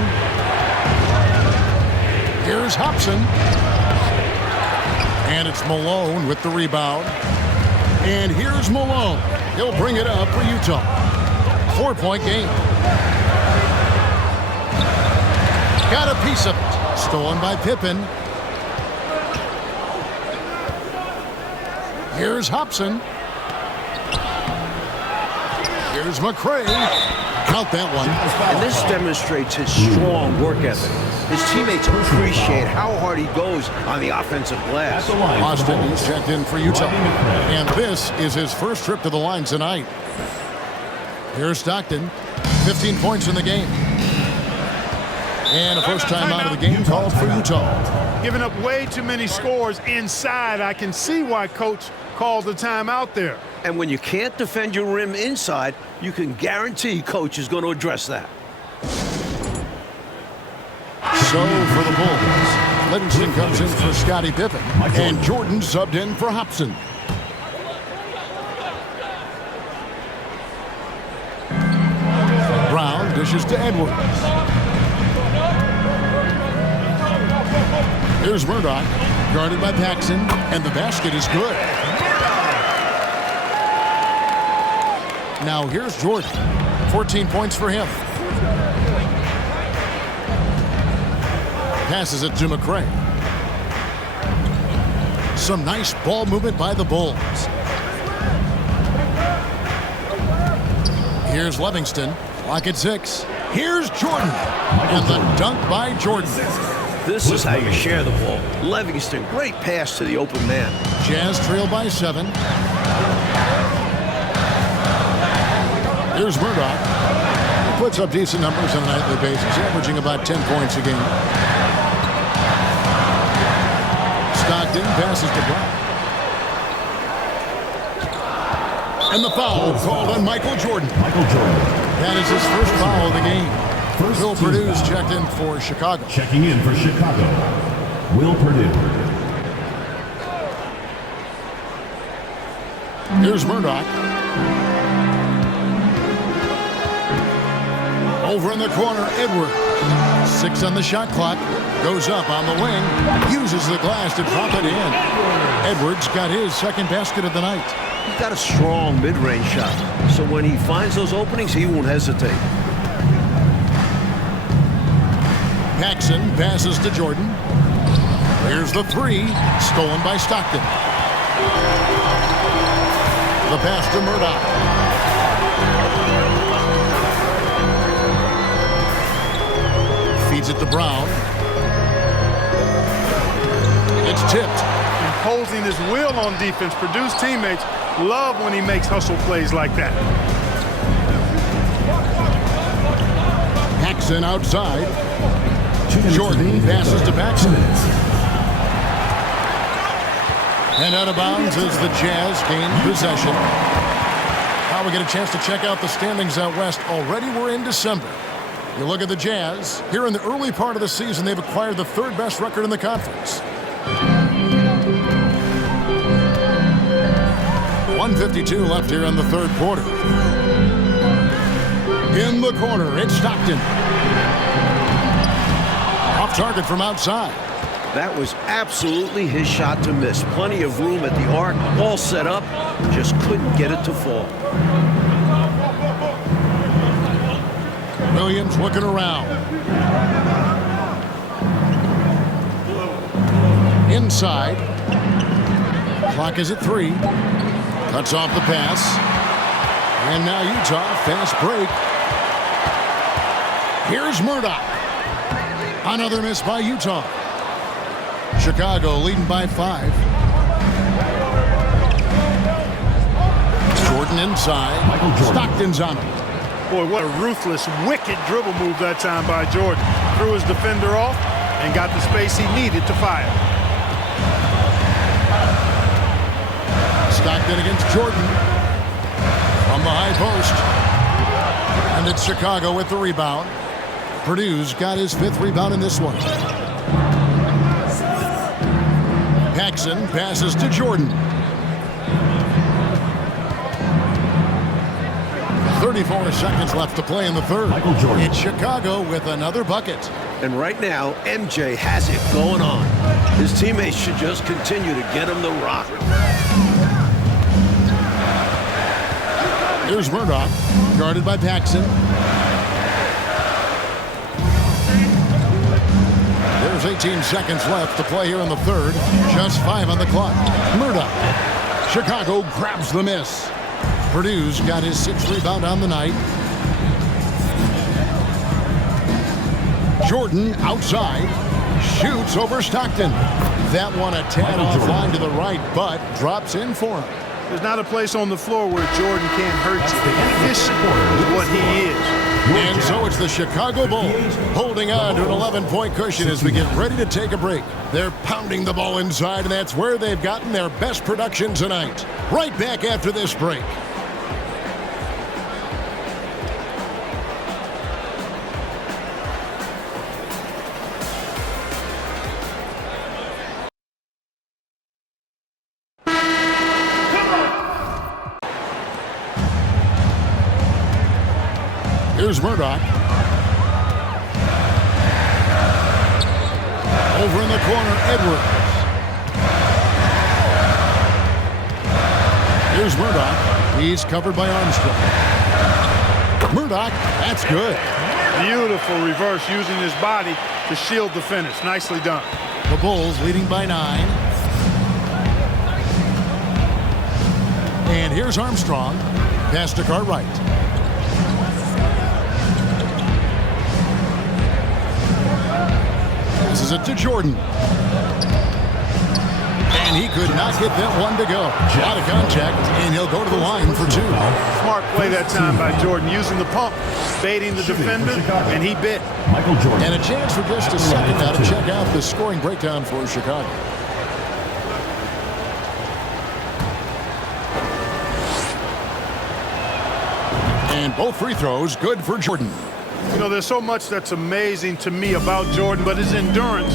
Here's Hobson. And it's Malone with the rebound. And here's Malone. He'll bring it up for Utah. 4-point game. Got a piece of it. Stolen by Pippen. Here's Hobson. Here's McCray. Count that one. And this demonstrates his strong work ethic. His teammates appreciate how hard he goes on the offensive glass. Austin is checked in for Utah. And this is his first trip to the line tonight. Here's Stockton. 15 points in the game. And a first time out of the game called for Utah. Giving up way too many scores inside. I can see why Coach called the timeout there. And when you can't defend your rim inside, you can guarantee Coach is going to address that. So for the Bulls, Livingston comes in for Scottie Pippen, and Jordan subbed in for Hobson. Brown dishes to Edwards. Here's Murdoch, guarded by Paxson, and the basket is good. Now here's Jordan. 14 points for him. Passes it to McCray. Some nice ball movement by the Bulls. Here's Livingston. Clock at 6. Here's Jordan. And the dunk by Jordan. This is how you share the ball. Livingston, great pass to the open man. Jazz trail by 7. Here's Murdoch. He puts up decent numbers on a nightly basis, averaging about 10 points a game. Stockton passes to Brown. And the foul called on Michael Jordan. That is his first foul of the game. Will Purdue's checked in for Chicago. Checking in for Chicago, Will Purdue. Here's Murdoch. Over in the corner, Edwards. 6 on the shot clock. Goes up on the wing. Uses the glass to drop it in. Edwards got his second basket of the night. He's got a strong mid-range shot, so when he finds those openings, he won't hesitate. Paxson passes to Jordan. Here's the three, stolen by Stockton. The pass to Murdoch. Feeds it to Brown. It's tipped. Imposing his will on defense. Purdue's teammates love when he makes hustle plays like that. Paxson outside. Jordan passes to Paxson. And out of bounds as the Jazz gain possession. Now we get a chance to check out the standings out west. Already we're in December. You look at the Jazz. Here in the early part of the season, they've acquired the third best record in the conference. 1:52 left here in the third quarter. In the corner, it's Stockton. Off target from outside. That was absolutely his shot to miss. Plenty of room at the arc, all set up, just couldn't get it to fall. Williams looking around. Inside. Clock is at 3. Cuts off the pass. And now Utah, fast break. Here's Murdoch. Another miss by Utah. Chicago leading by 5. Jordan inside. Stockton's on him. Boy, what a ruthless, wicked dribble move that time by Jordan. Threw his defender off and got the space he needed to fire. Stockton against Jordan from the high post. And it's Chicago with the rebound. Purdue's got his 5th rebound in this one. Paxson passes to Jordan. 34 seconds left to play in the third. It's Chicago with another bucket. And right now, MJ has it going on. His teammates should just continue to get him the rock. Here's Murdoch, guarded by Paxson. There's 18 seconds left to play here in the third. Just 5 on the clock. Murdoch. Chicago grabs the miss. Purdue's got his 6th rebound on the night. Jordan outside. Shoots over Stockton. That one a tad offline to the right, but drops in for him. There's not a place on the floor where Jordan can't hurt you. Efficient is what he is. And so it's the Chicago Bulls holding on to an 11-point cushion as we get ready to take a break. They're pounding the ball inside, and that's where they've gotten their best production tonight. Right back after this break. Here's Murdoch. Over in the corner, Edwards. Here's Murdoch. He's covered by Armstrong. Murdoch, that's good. Beautiful reverse using his body to shield the finish. Nicely done. The Bulls leading by 9. And here's Armstrong. Pass to Cartwright. Passes it to Jordan. And he could not get that one to go. Out of contact, and he'll go to the line for 2. Smart smart play that time by Jordan, using the pump, baiting the defender, and he bit. Michael Jordan. And a chance for just a second now to check out the scoring breakdown for Chicago. And both free throws good for Jordan. You know, there's so much that's amazing to me about Jordan, but his endurance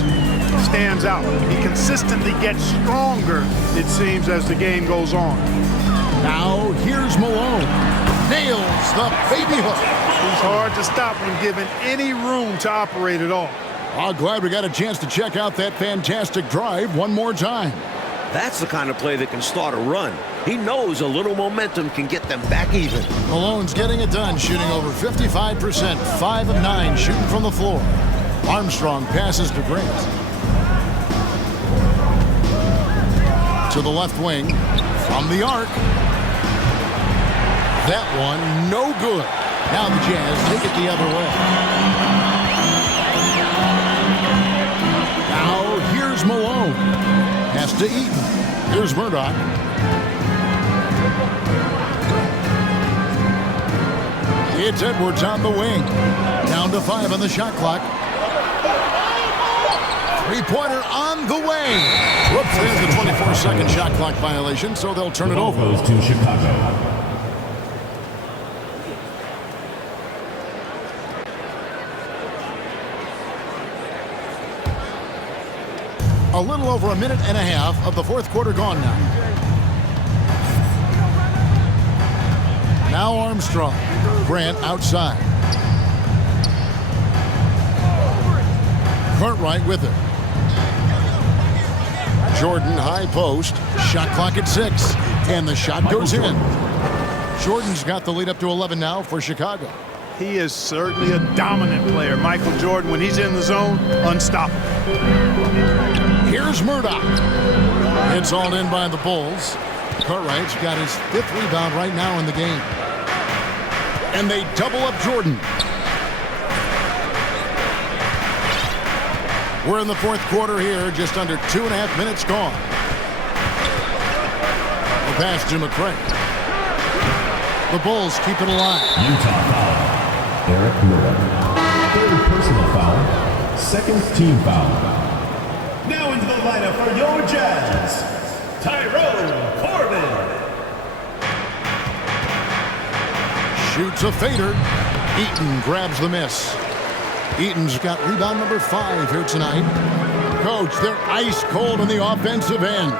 stands out. He consistently gets stronger, it seems, as the game goes on. Now, here's Malone. Nails the baby hook. He's hard to stop when given any room to operate at all. I'm glad we got a chance to check out that fantastic drive one more time. That's the kind of play that can start a run. He knows a little momentum can get them back even. Malone's getting it done, shooting over 55%, 5 of 9 shooting from the floor. Armstrong passes to Grant. To the left wing, from the arc. That one, no good. Now the Jazz take it the other way. Now here's Malone. Pass to Eaton. Here's Murdoch. It's Edwards on the wing. Down to 5 on the shot clock. Three-pointer on the way. Whoops, there's the 24-second shot clock violation, so they'll turn it over. Goes to Chicago. A little over a minute and a half of the fourth quarter gone now. Now Armstrong. Grant outside. Cartwright with it. Jordan high post. Shot clock at 6. And the shot goes in. Jordan's got the lead up to 11 now for Chicago. He is certainly a dominant player. Michael Jordan, when he's in the zone, unstoppable. Here's Murdoch. It's all in by the Bulls. Cartwright's got his 5th rebound right now in the game. And they double up Jordan. We're in the fourth quarter here, just under 2.5 minutes gone. The pass to McCray. The Bulls keep it alive. Utah foul. Eric Miller. 3rd personal foul. 2nd team foul. Now into the lineup for your Jazz, Tyrone Corbin. Shoots a fader. Eaton grabs the miss. Eaton's got rebound number 5 here tonight. Coach, they're ice cold on the offensive end.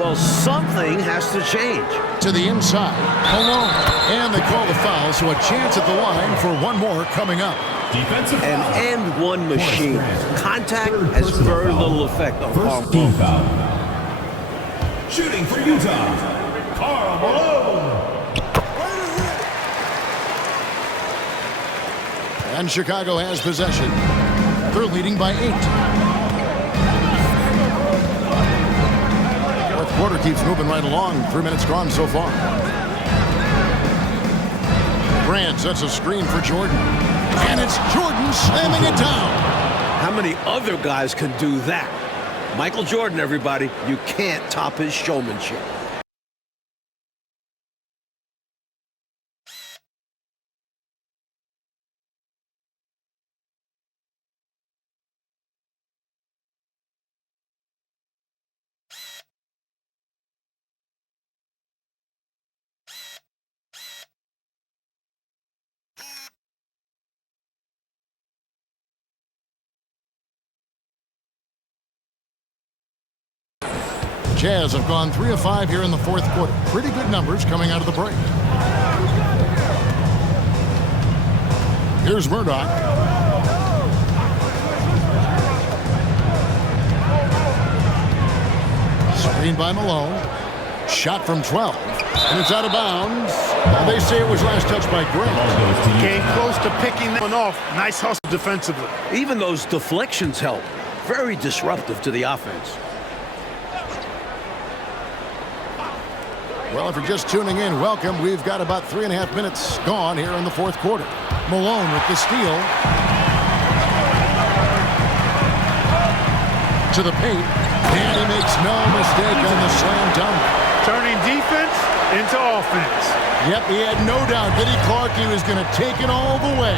Well, something has to change. To the inside. Malone. And they call the foul, so a chance at the line for one more coming up. Defensive An foul. and one machine. Contact has very little effect on Karl First team Malone. foul. Shooting for Utah, Karl Malone. And Chicago has possession. They're leading by 8. Fourth quarter keeps moving right along. 3 minutes gone so far. Grant sets a screen for Jordan. And it's Jordan slamming it down. How many other guys can do that? Michael Jordan, everybody. You can't top his showmanship. Jazz have gone 3 of 5 here in the fourth quarter. Pretty good numbers coming out of the break. Here's Murdoch. Screen by Malone. Shot from 12. And it's out of bounds. They say it was last touched by Grant. Came close to picking that one off. Nice hustle defensively. Even those deflections help. Very disruptive to the offense. Well, if you're just tuning in, welcome. We've got about 3.5 minutes gone here in the fourth quarter. Malone with the steal. To the paint. And he makes no mistake on the slam dunk. Turning defense into offense. Yep, he had no doubt that he was going to take it all the way.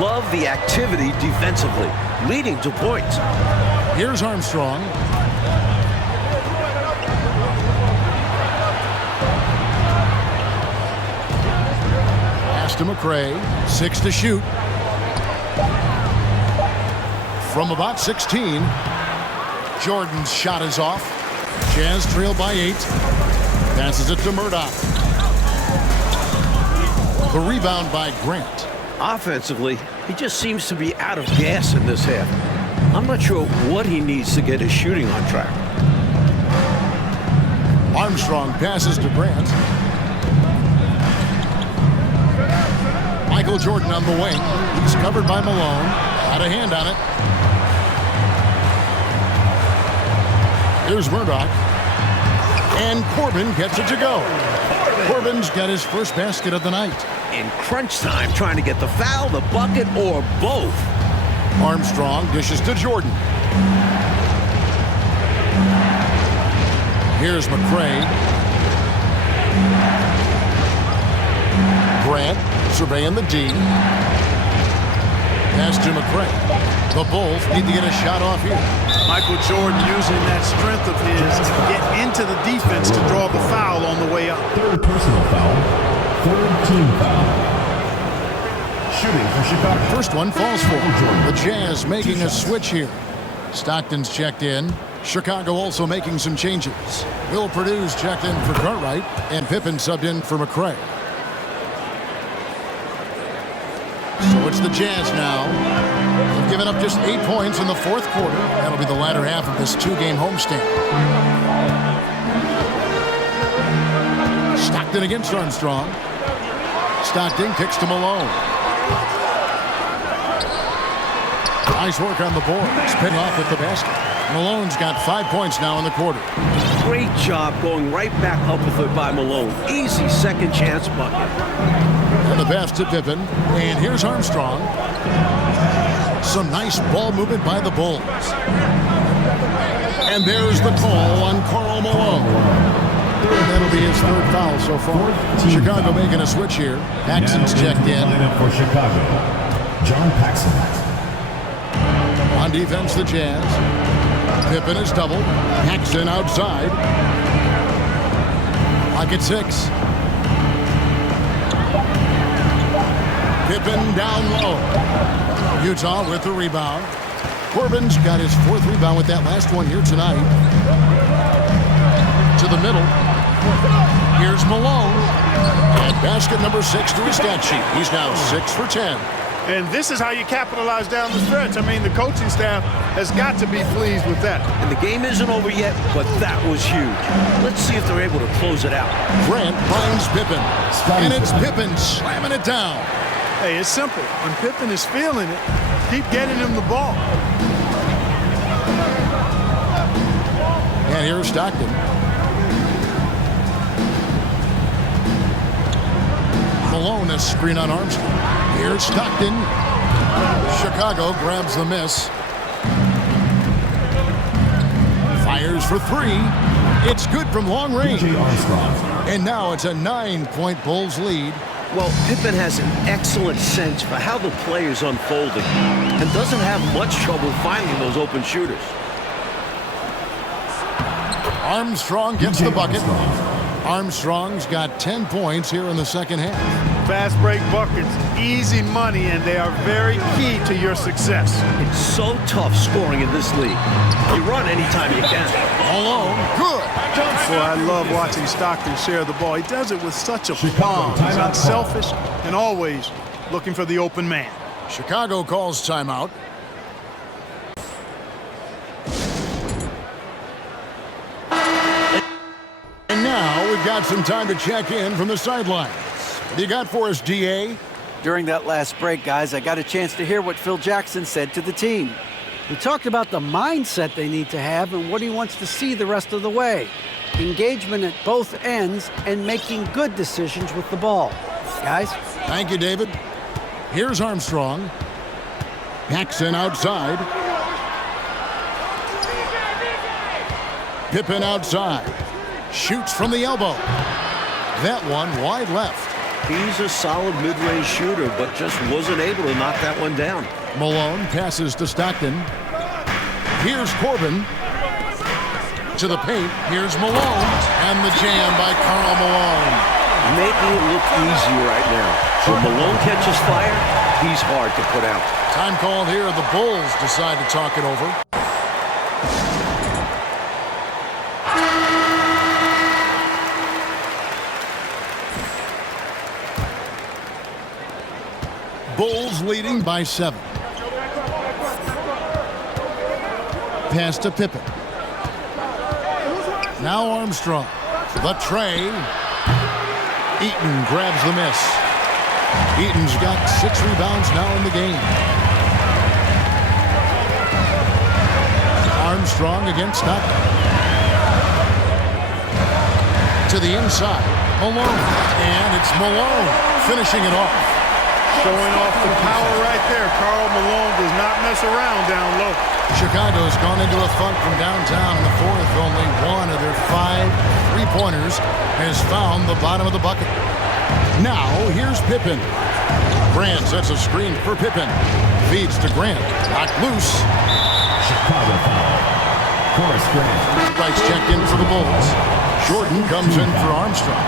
Love the activity defensively, leading to points. Here's Armstrong. Pass to McCray. 6 to shoot. From about 16. Jordan's shot is off. Jazz trail by 8. Passes it to Murdoch. The rebound by Grant. Offensively, he just seems to be out of gas in this half. I'm not sure what he needs to get his shooting on track. Armstrong passes to Grant. Michael Jordan on the wing. He's covered by Malone. Had a hand on it. Here's Murdoch. And Corbin gets it to go. Corbin's got his first basket of the night. In crunch time, trying to get the foul, the bucket, or both. Armstrong dishes to Jordan. Here's McCray. Grant surveying the D. Pass to McCray. The Bulls need to get a shot off here. Michael Jordan using that strength of his to get into the defense to draw the foul on the way up. Third personal foul. Third team foul. Shooting for Chicago. First one falls for him. The Jazz making a switch here. Stockton's checked in. Chicago also making some changes. Will Purdue's checked in for Cartwright, and Pippen subbed in for McCray. So it's the Jazz now. They've given up just 8 points in the fourth quarter. That'll be the latter half of this two-game homestand. Stockton against Armstrong. Stockton kicks to Malone. Nice work on the board. Spin off at the basket. Malone's got 5 points now in the quarter. Great job going right back up with it by Malone. Easy second chance bucket. And the pass to Pippen. And here's Armstrong. Some nice ball movement by the Bulls. And there's the call on Karl Malone. And that'll be his third foul so far. Chicago making a switch here. Paxson's checked in. For Chicago, John Paxson. On defense, the Jazz. Pippen is doubled. Paxson outside. Clock at 6. Pippen down low. Utah with the rebound. Corbin's got his fourth rebound with that last one here tonight. To the middle. Here's Malone. And basket number 6 to his stat sheet. He's now 6 for 10. And this is how you capitalize down the stretch. I mean, the coaching staff has got to be pleased with that. And the game isn't over yet, but that was huge. Let's see if they're able to close it out. Grant finds Pippen. And it's Pippen slamming it down. Hey, it's simple. When Pippen is feeling it, keep getting him the ball. And here's Stockton. Malone, a screen on Armstrong. Here's Stockton. Chicago grabs the miss. Fires for 3. It's good from long range. And now it's a 9-point Bulls lead. Well, Pippen has an excellent sense for how the play is unfolding and doesn't have much trouble finding those open shooters. Armstrong gets the bucket. Armstrong's got 10 points here in the second half. Fast break buckets, easy money, and they are very key to your success. It's so tough scoring in this league. You run anytime you can. Malone, good. Boy, I love watching Stockton share the ball. He does it with such a calm. He's unselfish and always looking for the open man. Chicago calls timeout. And now we've got some time to check in from the sidelines. What do you got for us, DA? During that last break, guys, I got a chance to hear what Phil Jackson said to the team. He talked about the mindset they need to have and what he wants to see the rest of the way. Engagement at both ends and making good decisions with the ball. Guys? Thank you, David. Here's Armstrong. Paxson outside. Pippen outside. Shoots from the elbow. That one wide left. He's a solid mid-range shooter, but just wasn't able to knock that one down. Malone passes to Stockton. Here's Corbin. To the paint. Here's Malone. And the jam by Karl Malone. Making it look easy right now. When Malone catches fire, he's hard to put out. Time called here. The Bulls decide to talk it over. Bulls leading by 7. Pass to Pippen. Now Armstrong. The tray. Eaton grabs the miss. Eaton's got 6 rebounds now in the game. Armstrong against Stockton. To the inside. Malone. And it's Malone finishing it off. Showing off the power right there. Karl Malone does not mess around down low. Chicago's gone into a funk from downtown in the fourth. Only one of their 5 3-pointers has found the bottom of the bucket. Now, here's Pippen. Grant sets a screen for Pippen. Feeds to Grant. Knocked loose. Chicago foul. Horace Grant. Rights checked in for the Bulls. Jordan comes in for Armstrong.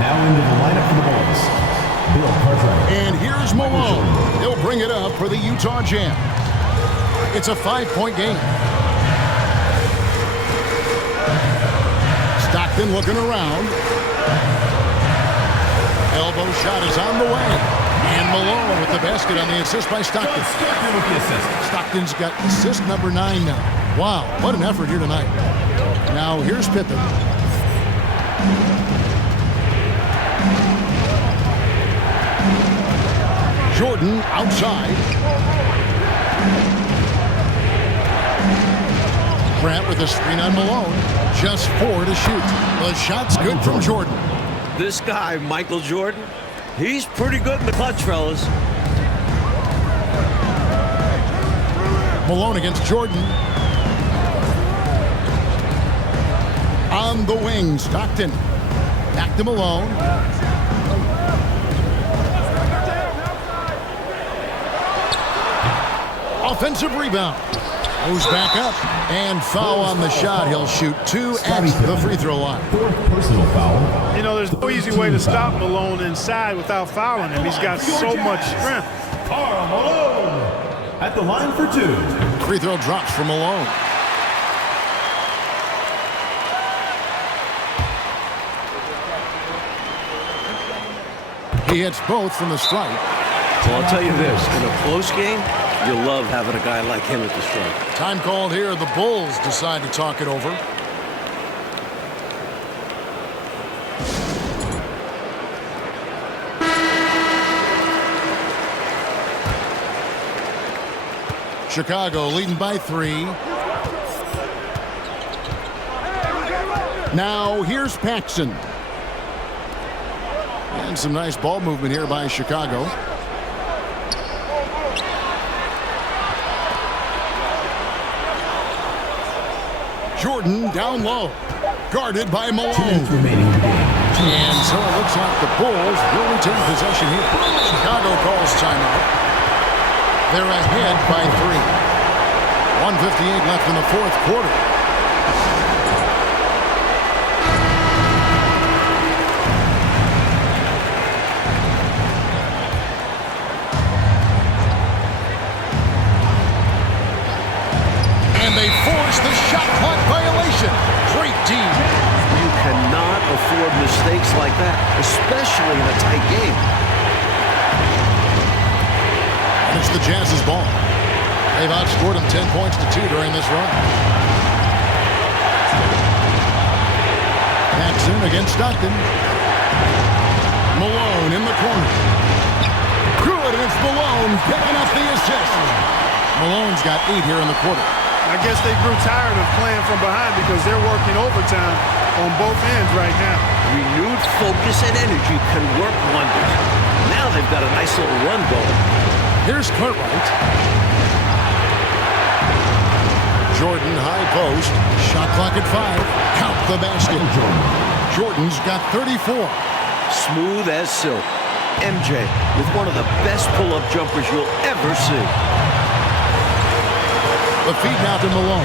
Now into the lineup for the Bulls. Bill Cartwright. And here's Malone. He'll bring it up for the Utah Jam. It's a 5-point game. Stockton looking around. Elbow shot is on the way. And Malone with the basket on the assist by Stockton. Stockton with the assist. Stockton's got assist number 9 now. Wow, what an effort here tonight. Now here's Pippen. Jordan outside. Grant with a screen on Malone. Just 4 to shoot. The shot's good from Jordan. This guy, Michael Jordan, he's pretty good in the clutch, fellas. Malone against Jordan. On the wing, Stockton. Back to Malone. Offensive rebound. Moves back up. And foul on the shot. He'll shoot 2 at the free throw line. 4th personal foul. You know, there's no easy way to stop Malone inside without fouling him. He's got so much strength. Karl Malone at the line for 2. Free throw drops for Malone. He hits both from the stripe. Well, I'll tell you this, in a close game, you love having a guy like him at the stripe. Time called here. The Bulls decide to talk it over. Chicago leading by 3. Now here's Paxson. And some nice ball movement here by Chicago. Jordan down low. Guarded by Malone. 2 minutes remaining in the game. And so it looks like the Bulls will retain possession here. Chicago calls timeout. They're ahead by 3. 1:58 left in the fourth quarter. And they force the shot clock violation. Great team. You cannot afford mistakes like that, especially in a tight game. It's the Jazz's ball. They've outscored them 10 points to 2 during this run. Paxson against Stockton. Malone in the corner. Good, and it's Malone picking up the assist. Malone's got 8 here in the quarter. I guess they grew tired of playing from behind because they're working overtime on both ends right now. Renewed focus and energy can work wonders. Now they've got a nice little run going. Here's Cartwright. Jordan high post. Shot clock at 5. Count the basket. Jordan's got 34. Smooth as silk. MJ with one of the best pull-up jumpers you'll ever see. The feed now to Malone.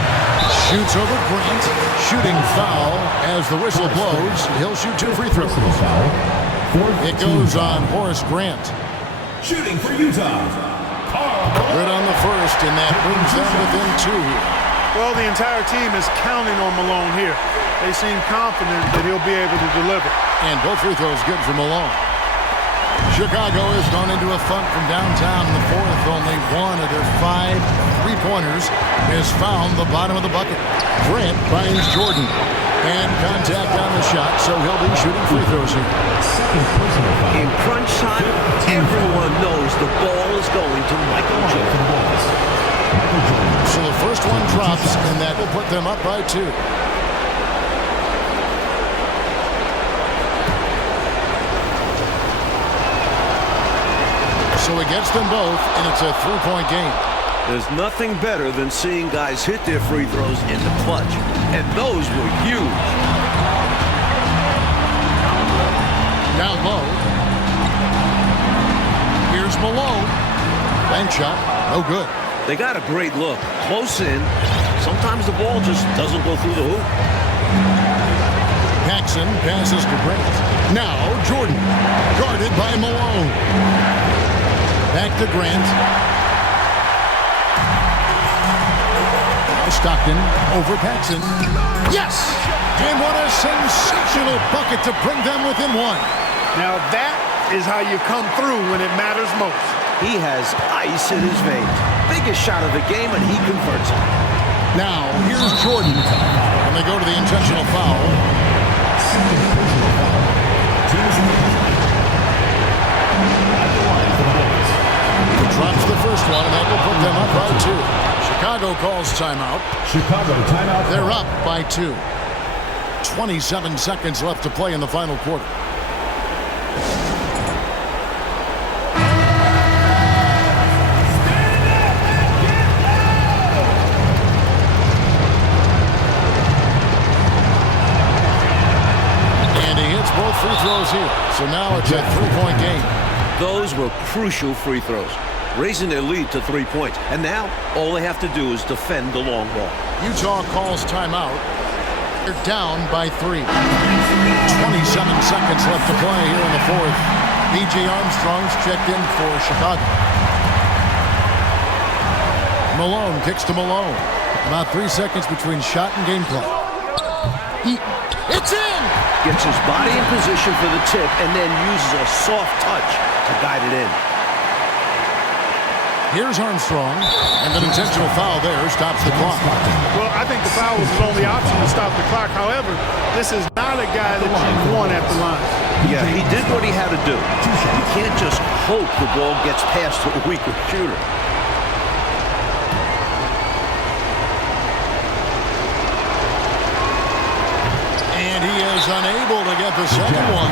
Shoots over Grant. Shooting foul as the whistle blows. He'll shoot 2 free throws. It goes on Horace Grant. Shooting for Utah. Good on the first, and that brings them within 2 here. Well, the entire team is counting on Malone here. They seem confident that he'll be able to deliver. And both free throws good for Malone. Chicago has gone into a funk from downtown in the fourth. Only one of their 5 3-pointers has found the bottom of the bucket. Grant finds Jordan. And contact on the shot, so he'll be shooting free throws here. In crunch time, everyone knows the ball is going to Michael Jordan. So the first one drops, and that will put them up by 2. So he gets them both, and it's a 3-point game. There's nothing better than seeing guys hit their free throws in the clutch. And those were huge. Down low. Here's Malone. Bank shot. No good. They got a great look. Close in. Sometimes the ball just doesn't go through the hoop. Paxson passes to Grant. Now Jordan. Guarded by Malone. Back to Grant. Stockton over Paxson. Yes! And what a sensational bucket to bring them within 1. Now that is how you come through when it matters most. He has ice in his veins. Biggest shot of the game, and he converts it. Now, here's Jordan. And they go to the intentional foul. He drops the first one, and that will put them up by 2. Chicago calls timeout. Chicago timeout. They're up by 2. 27 seconds left to play in the final quarter. And he hits both free throws here. So now it's a 3-point game. Those were crucial free throws, raising their lead to 3 points. And now all they have to do is defend the long ball. Utah calls timeout. They're down by 3. 27 seconds left to play here in the fourth. B.J. Armstrong's checked in for Chicago. Malone kicks to Malone. About 3 seconds between shot and game clock. It's in! Gets his body in position for the tip and then uses a soft touch to guide it in. Here's Armstrong, and an intentional foul there stops the clock. Well, I think the foul was his only option to stop the clock. However, this is not a guy that you want at the line. Yeah, he did what he had to do. You can't just hope the ball gets past a weaker shooter. And he is unable to get the second one.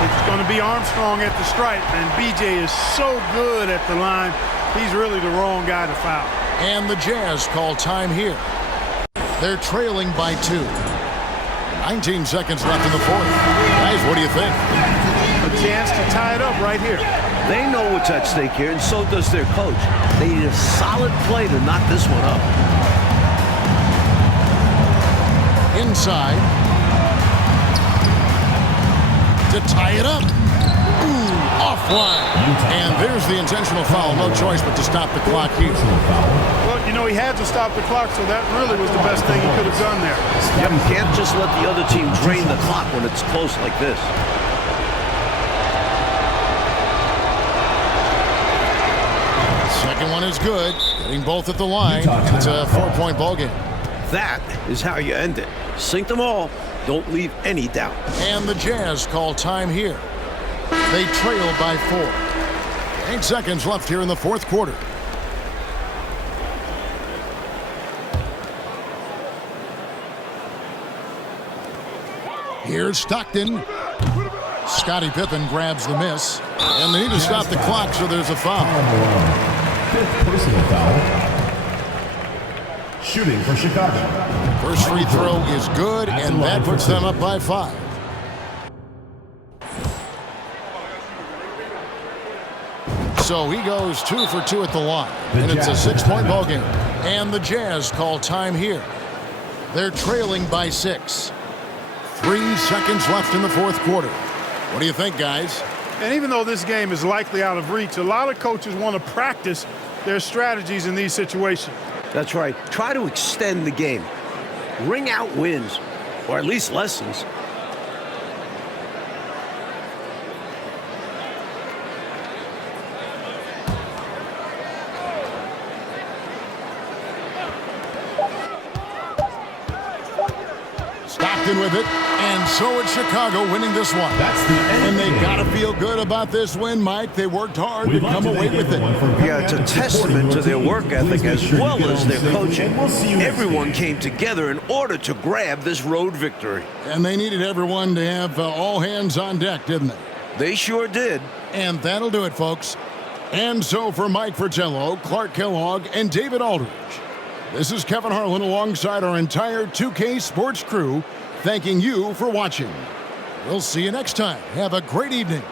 It's going to be Armstrong at the stripe, and B.J. is so good at the line. He's really the wrong guy to foul. And the Jazz call time here. They're trailing by 2. 19 seconds left in the fourth. Guys, what do you think? A chance to tie it up right here. They know what's at stake here, and so does their coach. They need a solid play to knock this one up. Inside. To tie it up. Ooh, offline. And there's the intentional foul. No choice but to stop the clock here. Well, you know, he had to stop the clock, so that really was the best thing he could have done there. You can't just let the other team drain the clock when it's close like this. Second one is good. Getting both at the line. It's a 4-point ball game. That is how you end it. Sink them all. Don't leave any doubt. And the Jazz call time here. They trail by 4. 8 seconds left here in the fourth quarter. Here's Stockton. Scottie Pippen grabs the miss. And they need to stop the clock, so there's a foul. Fifth personal foul. Shooting for Chicago. First free throw is good, and that puts them up by 5. So he goes 2 for 2 at the line. And it's a 6-point ball game. And the Jazz call time here. They're trailing by 6. 3 seconds left in the fourth quarter. What do you think, guys? And even though this game is likely out of reach, a lot of coaches want to practice their strategies in these situations. That's right. Try to extend the game. Ring out wins, or at least lessons. Stockton with it, and so it's Chicago winning this one. That's the end. And they got to feel good about this win, Mike. They worked hard to come away with it. Yeah, it's a testament to their work ethic as well as their coaching. Everyone came together in order to grab this road victory. And they needed everyone to have all hands on deck, didn't they? They sure did. And that'll do it, folks. And so for Mike Fratello, Clark Kellogg, and David Aldridge, this is Kevin Harlan alongside our entire 2K Sports crew, thanking you for watching. We'll see you next time. Have a great evening.